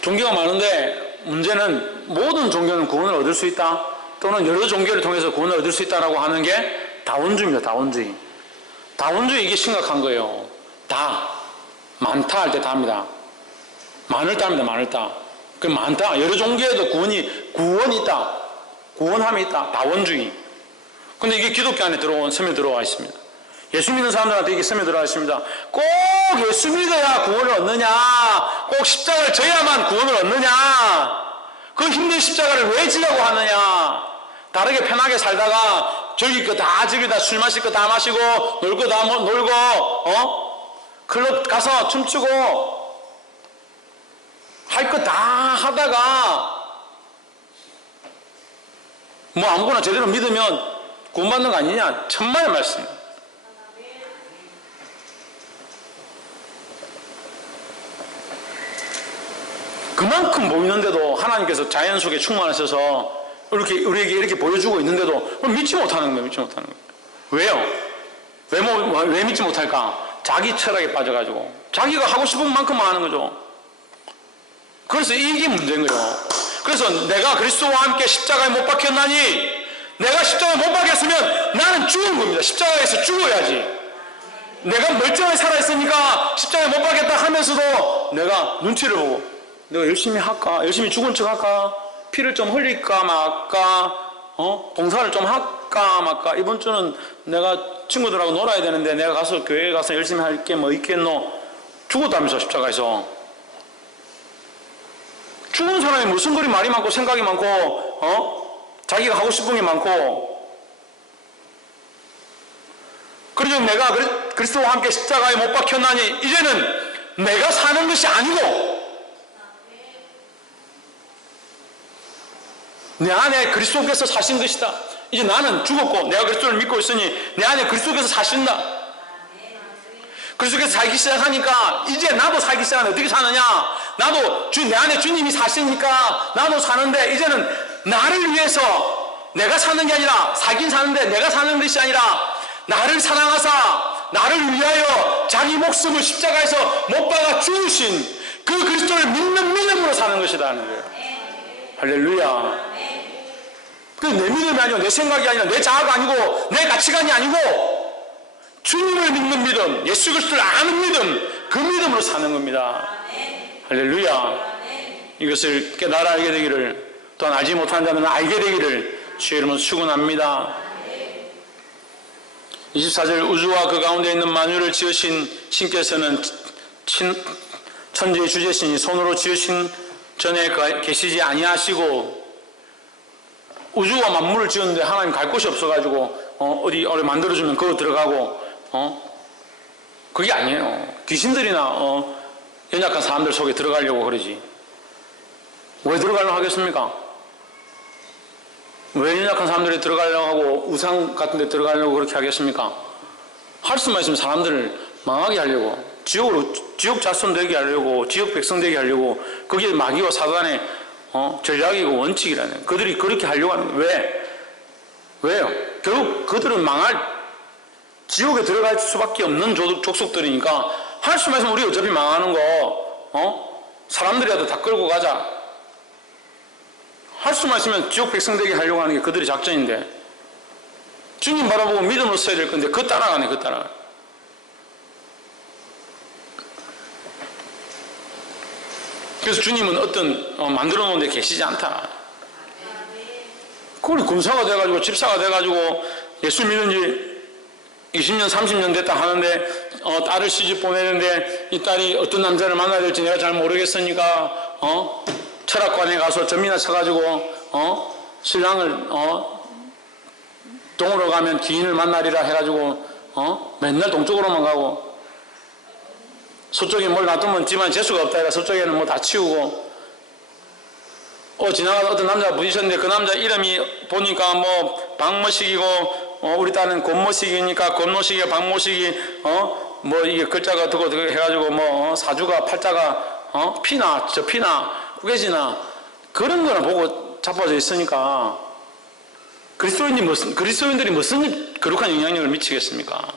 종교가 많은데 문제는 모든 종교는 구원을 얻을 수 있다 또는 여러 종교를 통해서 구원을 얻을 수 있다라고 하는 게 다원주의입니다. 다원주의. 다원주의 이게 심각한 거예요. 다 많다 할 때 다입니다. 많을 따입니다. 많을 따. 그 많다. 여러 종교에도 구원이 있다. 구원함이 있다. 다원주의. 근데 이게 기독교 안에 스며들어와 있습니다. 예수 믿는 사람들한테 이게 스며들어와 있습니다. 꼭 예수 믿어야 구원을 얻느냐? 꼭 십자가를 져야만 구원을 얻느냐? 그 힘든 십자가를 왜 지려고 하느냐? 다르게 편하게 살다가 즐길 거 다 즐기다 술 마실 거 다 마시고 놀 거 다 놀고 클럽 가서 춤추고 할 거 다 하다가 뭐 아무거나 제대로 믿으면 구원받는 거 아니냐? 천만의 말씀. 그만큼 보이는데도 하나님께서 자연 속에 충만하셔서 우리에게 이렇게 보여주고 있는데도 믿지 못하는 거예요. 믿지 못하는 거예요. 왜요? 왜 믿지 못할까? 자기 철학에 빠져가지고 자기가 하고 싶은 만큼만 하는 거죠. 그래서 이게 문제인 거죠. 그래서 내가 그리스도와 함께 십자가에 못 박혔나니 내가 십자가에 못 박혔으면 나는 죽은 겁니다. 십자가에서 죽어야지. 내가 멀쩡하게 살아있으니까 십자가에 못 박혔다 하면서도 내가 눈치를 보고 내가 열심히 할까? 열심히 죽은 척 할까? 피를 좀 흘릴까 말까? 봉사를 좀 할까 말까? 이번 주는 내가 친구들하고 놀아야 되는데 내가 가서 교회에 가서 열심히 할 게 뭐 있겠노? 죽었다면서 십자가에서. 죽은 사람이 무슨 그리 말이 많고 생각이 많고 자기가 하고 싶은 게 많고 그래서 내가 그리스도와 함께 십자가에 못 박혔나니 이제는 내가 사는 것이 아니고 내 안에 그리스도께서 사신 것이다. 이제 나는 죽었고 내가 그리스도를 믿고 있으니 내 안에 그리스도께서 사신다. 그리스도께서 살기 시작하니까 이제 나도 살기 시작하는데 어떻게 사느냐? 나도 내 안에 주님이 사시니까 나도 사는데 이제는 나를 위해서 내가 사는 게 아니라 살긴 사는데 내가 사는 것이 아니라 나를 사랑하사 나를 위하여 자기 목숨을 십자가에서 못 박아 죽으신 그 그리스도를 믿는 믿음으로 사는 것이다 하는 거예요. 할렐루야. 그 내 믿음이 아니고 내 생각이 아니라 내 자아가 아니고 내 가치관이 아니고 주님을 믿는 믿음, 예수 그리스도를 아는 믿음, 그 믿음으로 사는 겁니다. 할렐루야. 이것을 깨달아 알게 되기를, 또한 알지 못하는 자는 알게 되기를 주의 이름으로 축원합니다. 24절 우주와 그 가운데 있는 만유를 지으신 신께서는 천지의 주제신이 손으로 지으신 전에 계시지 아니하시고, 우주와 만물을 지었는데 하나님 갈 곳이 없어가지고 어디 만들어주면 그거 들어가고 그게 아니에요. 귀신들이나 연약한 사람들 속에 들어가려고 그러지. 왜 들어가려고 하겠습니까? 왜 연약한 사람들이 들어가려고 하고 우상 같은 데 들어가려고 그렇게 하겠습니까? 할 수만 있으면 사람들을 망하게 하려고, 지옥 자손 되게 하려고, 지옥 백성 되게 하려고, 그게 마귀와 사단의 전략이고 원칙이라는, 그들이 그렇게 하려고 하는 거예요. 왜요? 결국 그들은 지옥에 들어갈 수밖에 없는 족속들이니까 할 수만 있으면 우리 어차피 망하는 거 사람들이라도 다 끌고 가자, 할 수만 있으면 지옥 백성 되게 하려고 하는 게 그들의 작전인데, 주님 바라보고 믿음으로 써야 될 건데 그거 따라가네. 그거 따라가. 그래서 주님은 어떤 만들어 놓은 데 계시지 않다. 그걸 군사가 돼가지고 집사가 돼가지고 예수 믿은 지 20년 30년 됐다 하는데 딸을 시집 보내는데 이 딸이 어떤 남자를 만나야 될지 내가 잘 모르겠으니까 철학관에 가서 점이나 쳐가지고 신랑을 동으로 가면 기인을 만나리라 해가지고 맨날 동쪽으로만 가고, 서쪽에 뭘 놔두면 집안에 재수가 없다 해가 서쪽에는 뭐 다 치우고, 지나가다 어떤 남자가 부딪혔는데 그 남자 이름이 보니까 뭐 박모식이고 우리 딸은 권모식이니까 권모식이야 박모식이 뭐 이게 글자가 어떻고 해가지고 뭐 사주가 팔자가 피나 저 피나 꾸개지나 그런 거나 보고 자빠져 있으니까 그리스도인들이 무슨 거룩한 영향력을 미치겠습니까?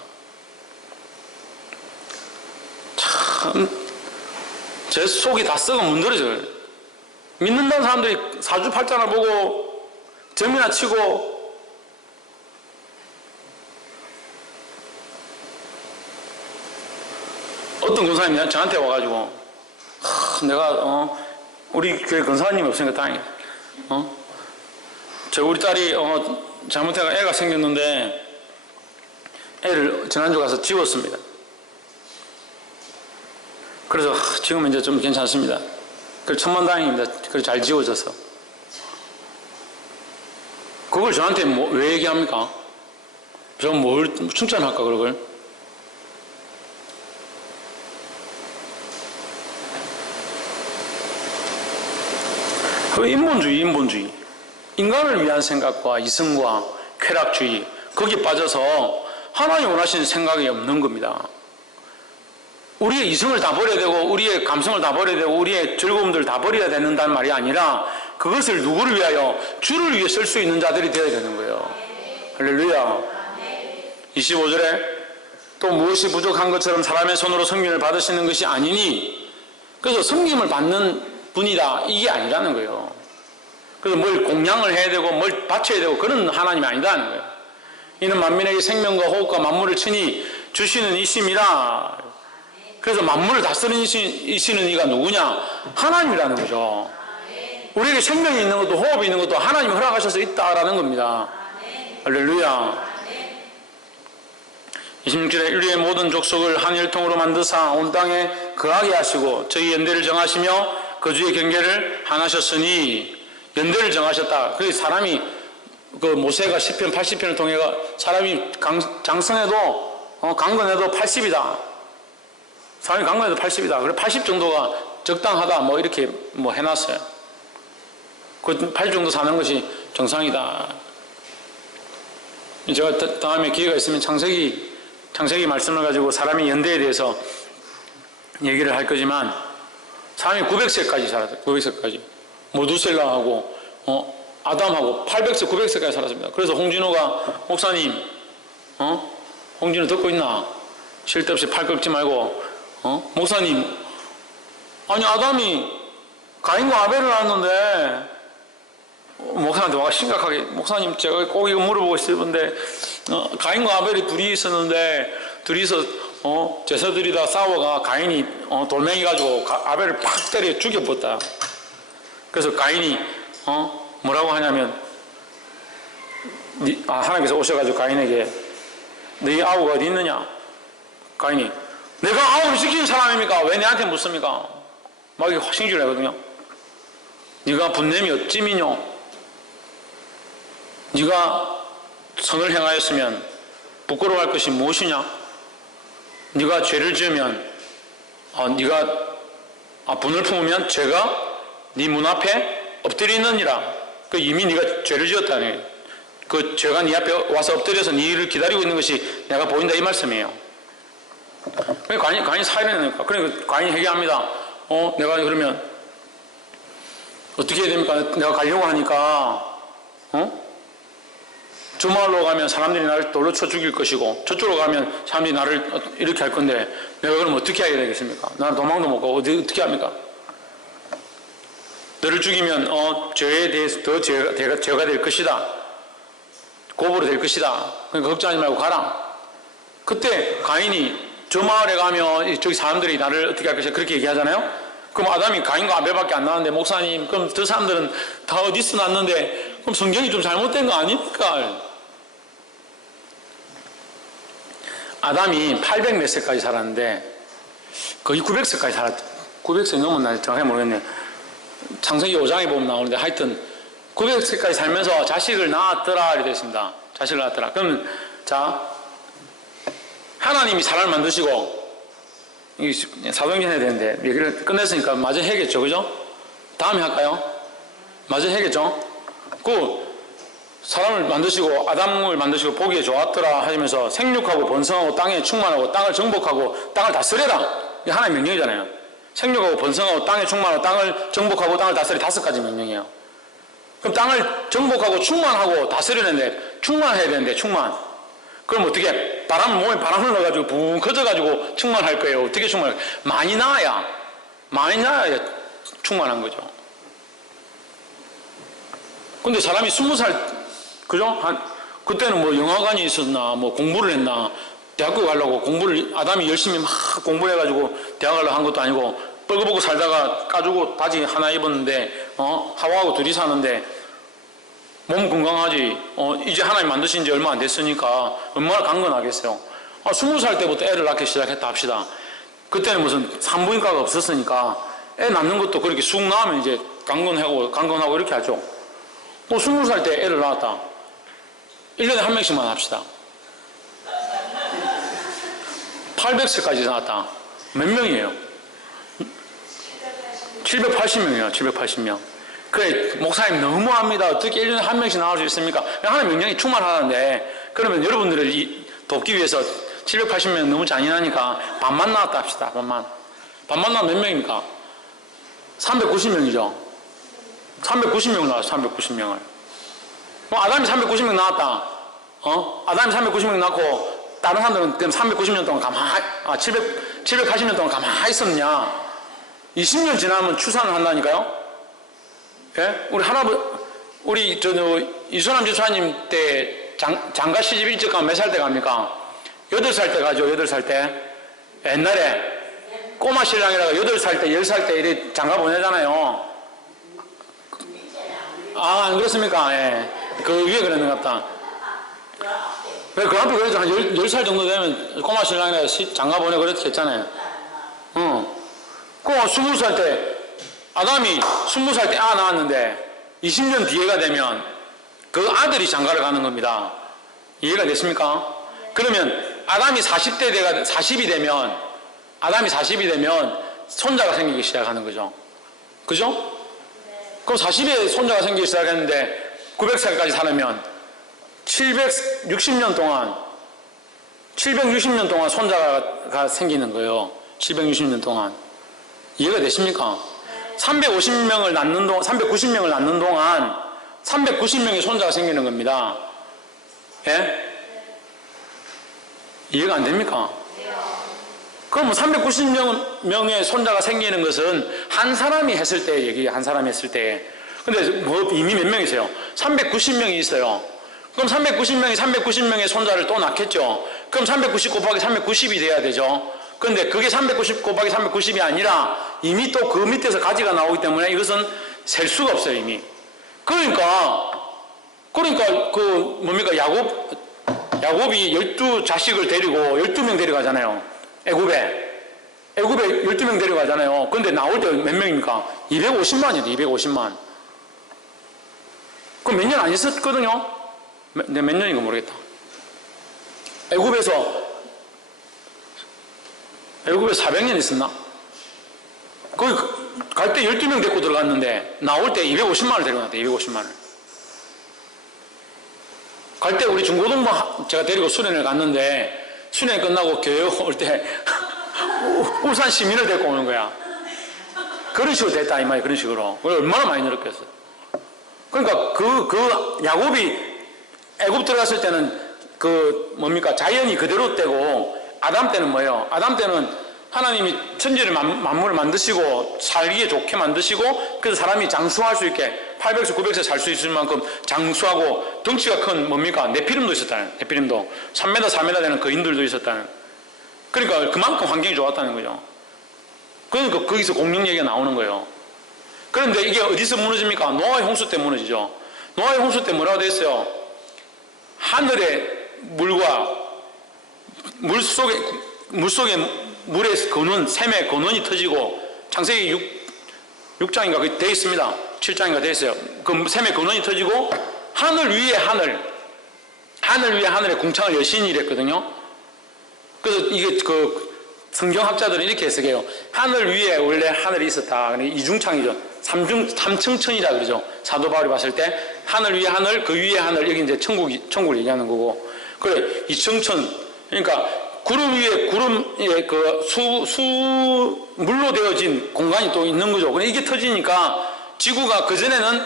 참 제 속이 다 썩어 문드러져요. 믿는다는 사람들이 사주 팔자나 보고 점이나 치고 어떤 권사님이 저한테 와가지고 내가 우리 교회 권사님이 없으니까 다행이다. 우리 딸이 잘못해가 애가 생겼는데 애를 지난주 가서 지웠습니다. 그래서 지금은 이제 좀 괜찮습니다. 그걸 천만다행입니다. 그걸 잘 지워져서. 그걸 저한테 왜 얘기합니까? 저 뭘 칭찬할까 그걸? 인본주의. 인간을 위한 생각과 이성과 쾌락주의, 거기에 빠져서 하나님 원하시는 생각이 없는 겁니다. 우리의 이성을 다 버려야 되고 우리의 감성을 다 버려야 되고 우리의 즐거움들을 다 버려야 된다는 말이 아니라 그것을 누구를 위하여? 주를 위해 쓸 수 있는 자들이 되어야 되는 거예요. 할렐루야. 25절에 또 무엇이 부족한 것처럼 사람의 손으로 섬김을 받으시는 것이 아니니, 그래서 섬김을 받는 분이다 이게 아니라는 거예요. 그래서 뭘 공양을 해야 되고 뭘 바쳐야 되고 그런 하나님이 아니라는 거예요. 이는 만민에게 생명과 호흡과 만물을 친히 주시는 이심이라. 그래서 만물을 다스리는 이시는 이가 누구냐? 하나님이라는 거죠. 우리에게 생명이 있는 것도 호흡이 있는 것도 하나님이 허락하셔서 있다라는 겁니다. 할렐루야. 26절에 인류의 모든 족속을 한 혈통으로 만드사 온 땅에 거하게 하시고 저희 연대를 정하시며 거주의 경계를 하나셨으니, 연대를 정하셨다. 그래서 사람이 모세가 시편 80편을 통해 사람이 장성해도 강건해도 80이다. 사람이 강건해도 80이다. 그래 80 정도가 적당하다. 뭐 이렇게 해놨어요. 그 80 정도 사는 것이 정상이다. 제가 다음에 기회가 있으면 창세기 말씀을 가지고 사람의 연대에 대해서 얘기를 할 거지만, 사람이 900세까지 살았어요. 900세까지. 모두셀라하고 아담하고 800세, 900세까지 살았습니다. 그래서 홍진호가 목사님, 홍진호 듣고 있나? 쓸데없이 팔 꺾지 말고, 목사님, 아니, 아담이 가인과 아벨을 낳았는데, 목사한테 와 심각하게, 목사님, 제가 꼭 이거 물어보고 싶은데, 가인과 아벨이 둘이 있었는데, 둘이서, 제사 드리다 싸워가 가인이, 돌멩이 가지고 아벨을 팍 때려 죽여버렸다. 그래서 가인이, 뭐라고 하냐면, 하나님께서 오셔가지고 가인에게, 너희 아우가 어디 있느냐? 가인이, 내가 아우를 지키는 사람입니까? 왜 내한테 묻습니까? 막 이게 확신주를 하거든요. 네가 분냄이 어찌미뇨? 네가 선을 행하였으면 부끄러워할 것이 무엇이냐? 네가 죄를 지으면 네가 분을 품으면 죄가 네 문 앞에 엎드리느니라. 그 이미 네가 죄를 지었다니. 그 죄가 네 앞에 와서 엎드려서 네를 기다리고 있는 것이 내가 보인다 이 말씀이에요. 그러니까 가인이 살인하니까. 그러니까 가인이 회개합니다. 내가 그러면 어떻게 해야 됩니까? 내가 가려고 하니까 저 마을로 가면 사람들이 나를 돌로 쳐 죽일 것이고 저쪽으로 가면 사람들이 나를 이렇게 할 건데 내가 그럼 어떻게 해야 되겠습니까? 나는 도망도 못 가고 어떻게 합니까? 너를 죽이면 죄에 대해서 더 죄가 될 것이다. 고부로 될 것이다. 그러니까 걱정하지 말고 가라. 그때 가인이 저 마을에 가면 저기 사람들이 나를 어떻게 할 것이다 그렇게 얘기하잖아요. 그럼 아담이 가인과 아벨밖에 안 나왔는데 목사님 그럼 저 사람들은 다 어디서 났는데 그럼 성경이 좀 잘못된 거 아닙니까? 아담이 800 몇 세까지 살았는데 거의 900세까지 살았죠. 900세 넘었나 정확히 모르겠네요. 창세기 5장에 보면 나오는데 하여튼 900세까지 살면서 자식을 낳았더라 이렇게 됐습니다. 자식을 낳았더라. 그러면 자 하나님이 사람을 만드시고 사도행전 해야 되는데 얘기를 끝냈으니까 마저 해야겠죠. 그죠? 다음에 할까요? 마저 해야겠죠? 그 사람을 만드시고 아담을 만드시고 보기에 좋았더라 하시면서 생육하고 번성하고 땅에 충만하고 땅을 정복하고 땅을 다스려라. 이게 하나의 명령이잖아요. 생육하고 번성하고 땅에 충만하고 땅을 정복하고 땅을 다스려 5가지 명령이에요. 그럼 땅을 정복하고 충만하고 다스려는데 충만해야 되는데 충만. 그럼 어떻게 몸에 바람을 넣어가지고 붕 커져가지고 충만할 거예요. 어떻게 충만할까요? 많이 나야 충만한 거죠. 근데 사람이 20살 그죠? 그때는 뭐 영화관이 있었나 뭐 공부를 했나 대학교 가려고 공부를 아담이 열심히 막 공부해가지고 대학 가려고 한 것도 아니고 뻘거벗고 살다가 까주고 바지 하나 입었는데 하와하고 둘이 사는데 몸 건강하지 이제 하나님 만드신 지 얼마 안 됐으니까 얼마나 강건하겠어요. 20살 때부터 애를 낳기 시작했다 합시다. 그때는 무슨 산부인과가 없었으니까 애 낳는 것도 그렇게 쑥 나오면 이제 강건하고 이렇게 하죠. 20살 때 애를 낳았다. 1년에 한 명씩만 합시다. 800세까지 낳았다. 몇 명이에요? 780명이에요. 780명. 그래, 목사님 너무합니다. 어떻게 1년에 한 명씩 나올 수 있습니까? 하나님 명령이 충만하는데 그러면 여러분들을 돕기 위해서 780명 너무 잔인하니까 반만 나왔다 합시다. 반만 나면 몇 명입니까? 390명이죠. 390명을 나왔어. 390명을. 아담이 390명 나왔다. 아담이 390명 낳고 다른 사람들은 그럼 390년 동안 780년 동안 가만히 있었느냐? 20년 지나면 출산을 한다니까요? 예? 우리 이수남 지사님 때 장가 시집 일찍 가면 몇 살 때 갑니까? 8살 때 가죠. 8살 때. 옛날에 꼬마 신랑이라고 8살 때, 10살 때 이래 장가 보내잖아요. 안 그렇습니까? 예. 그 위에 그랬는 것 같다. 왜 그 앞에 그랬죠? 한 10살 정도 되면 꼬마 신랑이라고 장가 보내 그렇게 했잖아요. 그 20살 때, 아담이 20살 때 낳았는데 20년 뒤에가 되면 그 아들이 장가를 가는 겁니다. 이해가 됐습니까? 그러면 아담이 40이 되면 손자가 생기기 시작하는 거죠. 그죠? 그럼 40에 손자가 생기기 시작했는데 900살까지 살면 760년 동안 손자가 생기는 거예요. 760년 동안. 이해가 되십니까? 390명을 낳는 동안 390명의 손자가 생기는 겁니다. 예? 이해가 안 됩니까? 그럼 390명의 손자가 생기는 것은 한 사람이 했을 때 얘기예요. 한 사람이 했을 때. 근데 뭐 이미 몇 명이세요? 390명이 있어요. 그럼 390명이 390명의 손자를 또 낳겠죠. 그럼 390 곱하기 390이 돼야 되죠. 근데 그게 390 곱하기 390이 아니라 이미 또 그 밑에서 가지가 나오기 때문에 이것은 셀 수가 없어요, 이미. 그러니까 그 뭡니까? 야곱이 12자식을 데리고 12명 데려가잖아요. 애굽에 12명 데려가잖아요. 근데 나올 때 몇 명입니까? 250만이에요, 250만. 그럼 몇 년 안 있었거든요? 몇 년인가 모르겠다. 애굽에서 400년 있었나? 거기 갈 때 12명 데리고 들어갔는데 나올 때 250만을 데려갔대, 250만을. 갈 때 우리 중고등부 제가 데리고 수련을 갔는데 수련이 끝나고 교회 올 때 울산 시민을 데리고 오는 거야. 그런 식으로 됐다 이 말이야. 그런 식으로. 얼마나 많이 늘었겠어. 그러니까 그 야곱이 애굽 들어갔을 때는 그 뭡니까? 자연이 그대로 되고 아담 때는 뭐예요? 아담 때는 하나님이 천지를 만물을 만드시고 살기에 좋게 만드시고 그래서 사람이 장수할 수 있게 800세 900세 살 수 있을 만큼 장수하고 덩치가 큰 뭡니까? 네피림도 있었다는. 네피림도 3m 4m 되는 거인들도 있었다는. 그러니까 그만큼 환경이 좋았다는 거죠. 그러니까 거기서 공룡 얘기가 나오는 거예요. 그런데 이게 어디서 무너집니까? 노아의 홍수 때 무너지죠. 노아의 홍수 때 뭐라고 돼 있어요? 하늘의 물과 물속에 물의 근원, 샘의 근원이 터지고 창세기 6장인가 그 돼 있습니다. 7장인가 돼 있어요. 그 샘의 근원이 터지고 하늘 위에 하늘의 궁창을 여신이 이랬거든요. 그래서 이게 그 성경학자들은 이렇게 해석해요. 하늘 위에 원래 하늘이 있었다. 이중창이죠. 삼층천이라 그러죠. 사도 바울이 봤을 때 하늘 위에 하늘, 그 위에 하늘, 여기 이제 천국을 얘기하는 거고. 그래, 이층천. 그러니까 구름 위에 구름에 그 물로 되어진 공간이 또 있는 거죠. 근데 이게 터지니까 지구가 그전에는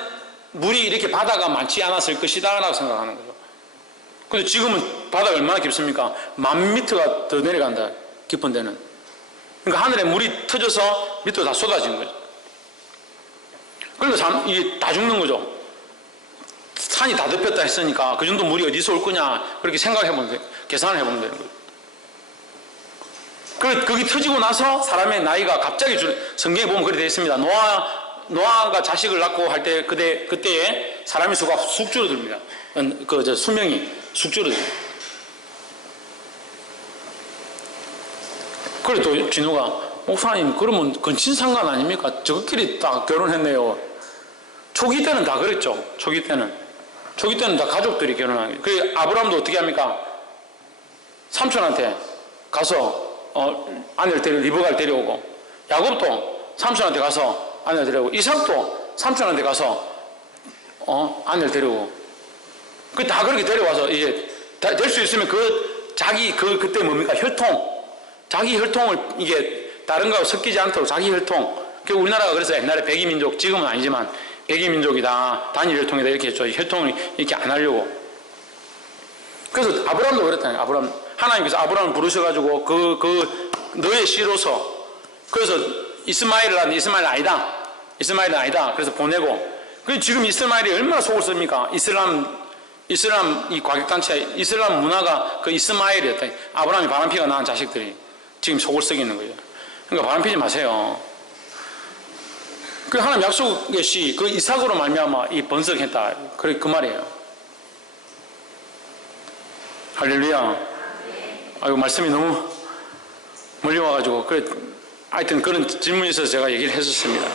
물이 이렇게 바다가 많지 않았을 것이다 라고 생각하는 거죠. 근데 지금은 바다가 얼마나 깊습니까? 10,000m가 더 내려간다. 깊은 데는. 그러니까 하늘에 물이 터져서 밑으로 다 쏟아진 거죠. 그러니까 이게 다 죽는 거죠. 산이 다 덮였다 했으니까 그 정도 물이 어디서 올 거냐 그렇게 계산을 해보면 되는 거죠. 거기 터지고 나서 사람의 나이가 갑자기 성경에 보면 그렇게 되어 있습니다. 노아가 자식을 낳고 할 때 그때에 사람의 수가 쑥 줄어듭니다. 수명이 쑥 줄어듭니다. 그래 또 진우가 목사님 그러면 근친상간 아닙니까? 저것끼리 다 결혼했네요. 초기 때는 다 그랬죠. 초기 때는 다 가족들이 결혼하는 거예요. 그래 아브라함도 어떻게 합니까? 삼촌한테 가서 아내를 리브가를 데려오고, 야곱도 삼촌한테 가서 아내를 데려오고, 이삭도 삼촌한테 가서 아내를 데려오고, 다 그렇게 데려와서 이제 될 수 있으면 그때 뭡니까? 자기 혈통을 이게 다른 거하고 섞이지 않도록 자기 혈통. 우리나라가 그래서 옛날에 백이민족, 지금은 아니지만 백이민족이다, 단일 혈통이다 이렇게 했죠. 혈통을 이렇게 안 하려고. 그래서 아브라함도 그랬다니까. 하나님께서 아브라함을 부르셔가지고 너의 씨로서, 그래서 이스마엘은 아니다. 그래서 보내고. 지금 이스마엘이 얼마나 속을 씁니까? 이슬람 이 과격단체, 이슬람 문화가 그 이스마엘이었다. 아브라함이 바람피가 낳은 자식들이 지금 속을 썩이는 거예요. 그러니까 바람피지 마세요. 하나님 약속의 씨, 그 이삭으로 말미암아 이 번성했다. 그 말이에요. 할렐루야. 아이고, 말씀이 너무 멀리 와가지고, 하여튼 그런 질문이 있어서 제가 얘기를 했었습니다.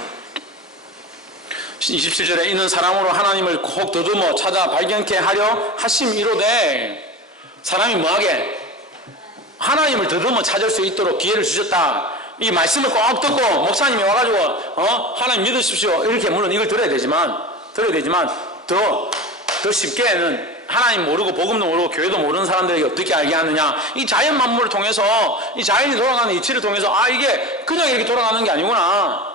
27절에 이는 사람으로 하나님을 혹 더듬어 찾아 발견케 하려 하심이로되, 사람이 뭐하게? 하나님을 더듬어 찾을 수 있도록 기회를 주셨다. 이 말씀을 꼭 듣고 목사님이 와가지고 하나님 믿으십시오 이렇게 물론 이걸 들어야 되지만 더 쉽게는 하나님 모르고 복음도 모르고 교회도 모르는 사람들에게 어떻게 알게 하느냐, 이 자연 만물을 통해서, 이 자연이 돌아가는 이치를 통해서 이게 그냥 이렇게 돌아가는 게 아니구나.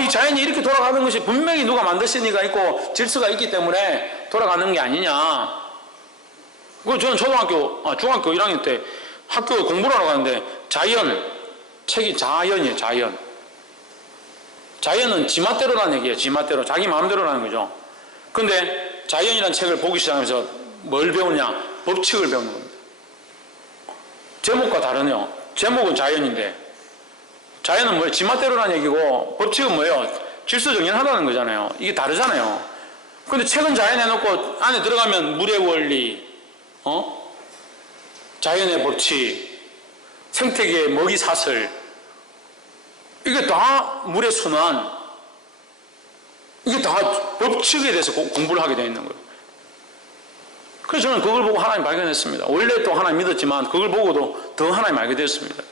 이 자연이 이렇게 돌아가는 것이 분명히 누가 만드시니까 있고 질서가 있기 때문에 돌아가는 게 아니냐. 저는 중학교 1학년 때 학교 공부를 하러 가는데 자연, 책이 자연이에요. 자연. 자연은 지맛대로라는 얘기예요. 지맛대로. 자기 마음대로라는 거죠. 근데 자연이라는 책을 보기 시작하면서 뭘 배우냐? 법칙을 배우는 겁니다. 제목과 다르네요. 제목은 자연인데 자연은 뭐예요? 지맛대로라는 얘기고 법칙은 뭐예요? 질서정연하다는 거잖아요. 이게 다르잖아요. 근데 책은 자연해놓고 안에 들어가면 물의 원리, 자연의 법칙, 생태계의 먹이 사슬, 이게 다 물의 순환, 이게 다 법칙에 대해서 공부를 하게 되어 있는 거예요. 그래서 저는 그걸 보고 하나님 발견했습니다. 원래 또 하나님 믿었지만 그걸 보고도 더 하나님 알게 되었습니다.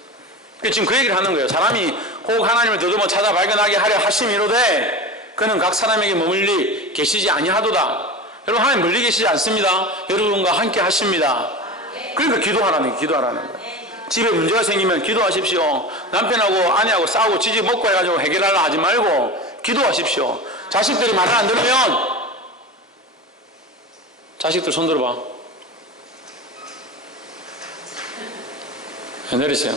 지금 그 얘기를 하는 거예요. 사람이 혹 하나님을 더듬어 찾아 발견하게 하려 하심이로되 그는 각 사람에게 머물리 계시지 아니하도다. 여러분, 하나님 멀리 계시지 않습니다. 여러분과 함께 하십니다. 그러니까 기도하라는 거예요. 집에 문제가 생기면 기도하십시오. 남편하고 아내하고 싸우고 지지 먹고 해가지고 해결하려 하지 말고 기도하십시오. 자식들이 말을 안 들으면 자식들 손 들어봐. 내리세요.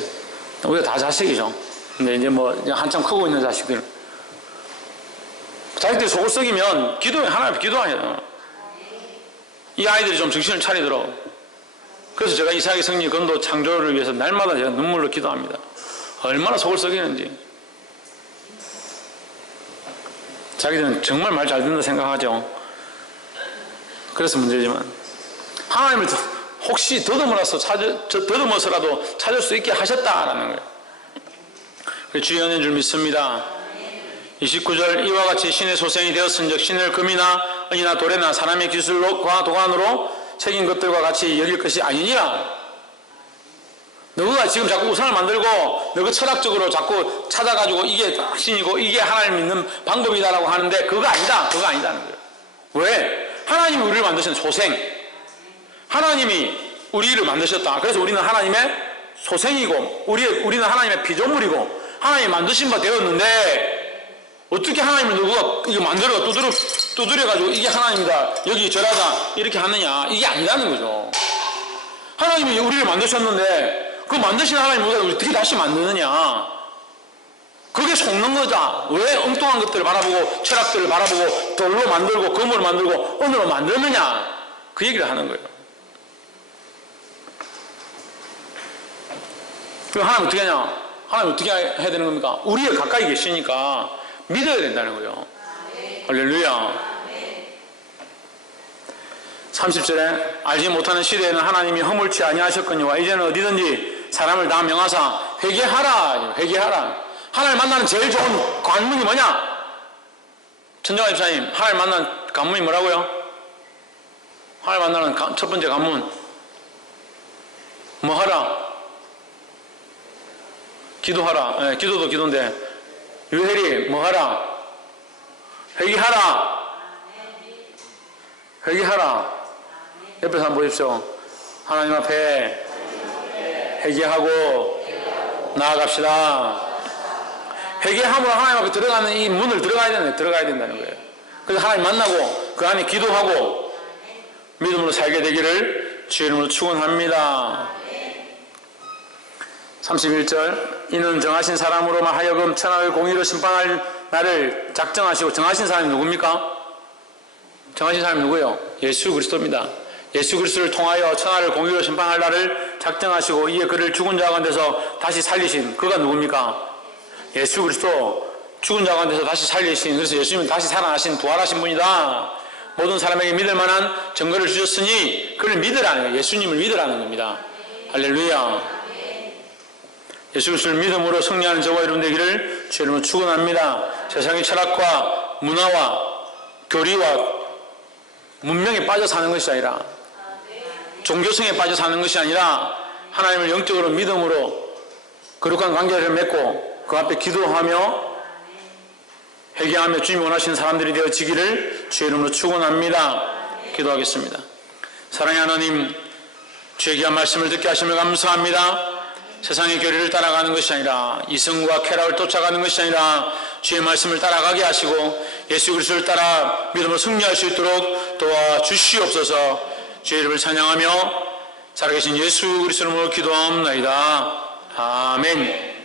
우리가 다 자식이죠. 근데 이제 뭐 한참 크고 있는 자식들, 자식들이 속을 썩이면 하나님 기도해요. 이 아이들이 좀 정신을 차리도록. 그래서 제가 이삭의 성리 건도 창조를 위해서 날마다 제가 눈물로 기도합니다. 얼마나 속을 썩이는지. 자기들은 정말 말 잘 듣는다 생각하죠. 그래서 문제지만 하나님을 혹시 더듬어서라도 찾을 수 있게 하셨다라는 거예요. 주의 은혜인 줄 믿습니다. 29절, 이와 같이 신의 소생이 되었은즉 신을 금이나 은이나 돌에나 사람의 기술과 도관으로 새긴 것들과 같이 여길 것이 아니니라. 너가 지금 자꾸 우상을 만들고 너가 철학적으로 자꾸 찾아가지고 이게 신이고 이게 하나님 믿는 방법이다라고 하는데 그거 아니다는 거예요. 왜? 하나님이 우리를 만드신 소생, 하나님이 우리를 만드셨다. 그래서 우리는 하나님의 소생이고 우리는 하나님의 피조물이고 하나님이 만드신 바 되었는데 어떻게 하나님을 누구가 이거 만들어 두드려가지고 이게 하나님이다, 여기 절하다 이렇게 하느냐. 이게 아니라는 거죠. 하나님이 우리를 만드셨는데 그 만드신 하나님 우리가 어떻게 다시 만드느냐. 그게 속는 거다. 왜 엉뚱한 것들을 바라보고 철학들을 바라보고 돌로 만들고 금으로 만들고 은으로 만드느냐. 그 얘기를 하는 거예요. 그럼 하나님 어떻게 하냐? 하나님 어떻게 해야 되는 겁니까? 우리에 가까이 계시니까 믿어야 된다는 거예요. 할렐루야. 30절에 알지 못하는 시대에는 하나님이 허물치 아니하셨거니와 이제는 어디든지 사람을 다 명하사 회개하라. 하나님 만나는 제일 좋은 관문이 뭐냐? 천정아 집사님, 하나님 만나는 관문이 뭐라고요? 하나님 만나는 첫 번째 관문 뭐 하라? 기도하라. 네, 기도도 기도인데 유혜리 뭐 하라? 회개하라. 옆에서 한번 보십시오. 하나님 앞에 회개하고 나아갑시다. 회개함으로 하나님 앞에 들어가는 이 문을 들어가야 된다는 거예요. 그래서 하나님 만나고 그 안에 기도하고 믿음으로 살게 되기를 주의 이름으로 축원합니다. 31절, 이는 정하신 사람으로만 하여금 천하를 공의로 심판할 날을 작정하시고. 정하신 사람이 누굽니까? 정하신 사람이 누구예요? 예수 그리스도입니다. 예수 그리스도를 통하여 천하를 공의로 심판할 날을 작정하시고 이에 그를 죽은 자 가운데서 다시 살리신 그가 누굽니까? 예수 그리스도. 죽은 자 가운데서 다시 살리신, 그래서 예수님은 다시 살아나신 부활하신 분이다. 모든 사람에게 믿을 만한 증거를 주셨으니 그를 믿으라는 거예요. 예수님을 믿으라는 겁니다. 할렐루야. 예수 그리스도를 믿음으로 승리하는 저와 여러분 되기를 주의 이름으로 축원합니다. 세상의 철학과 문화와 교리와 문명에 빠져 사는 것이 아니라, 종교성에 빠져 사는 것이 아니라 하나님을 영적으로 믿음으로 거룩한 관계를 맺고 그 앞에 기도하며 회개하며 주님이 원하시는 사람들이 되어지기를 주의 이름으로 축원합니다. 기도하겠습니다. 사랑의 하나님, 주의 귀한 말씀을 듣게 하심을 감사합니다. 세상의 교리를 따라가는 것이 아니라, 이성과 쾌락을 쫓아가는 것이 아니라 주의 말씀을 따라가게 하시고 예수 그리스도를 따라 믿음으로 승리할 수 있도록 도와주시옵소서. 주의 이름을 찬양하며 살아계신 예수 그리스도의 이름으로 기도하옵나이다. 아멘.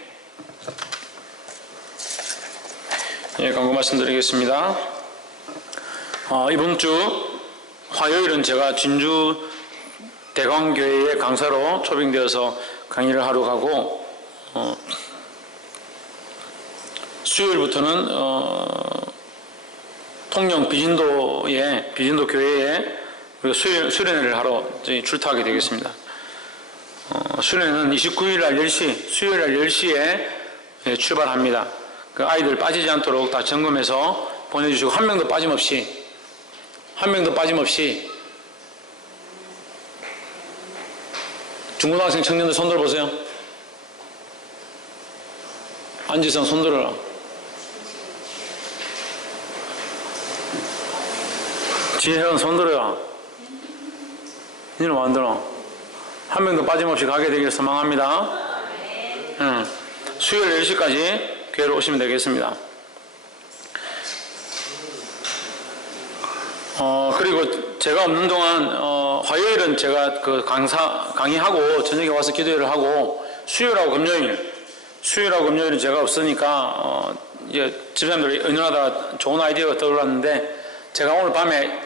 예, 광고 말씀드리겠습니다. 이번 주 화요일은 제가 진주 대광교회의 강사로 초빙되어서 강의를 하러 가고, 수요일부터는 통영 비진도 교회에 수련회를 하러 출타하게 되겠습니다. 수련회는 29일 날 10시, 수요일 날 10시에 출발합니다. 그 아이들 빠지지 않도록 다 점검해서 보내주시고, 한 명도 빠짐없이 중고등학생 청년들 손 들어보세요. 앉으세요. 손 들어라. 지혜는 손 들어라. 니는 안 들어. 한 명도 빠짐없이 가게 되길 소망합니다. 수요일 10시까지 교회로 오시면 되겠습니다. 그리고 제가 없는 동안 화요일은 제가 그 강의하고 저녁에 와서 기도회를 하고, 수요일하고 금요일은 제가 없으니까 이제 집사님들이 의논하다가 좋은 아이디어가 떠올랐는데, 제가 오늘 밤에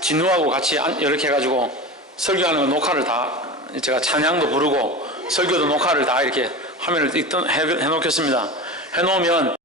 진우하고 같이 이렇게 해가지고 설교하는 거 녹화를 다, 제가 찬양도 부르고 설교도 녹화를 다 이렇게 화면을 해놓겠습니다. 해놓으면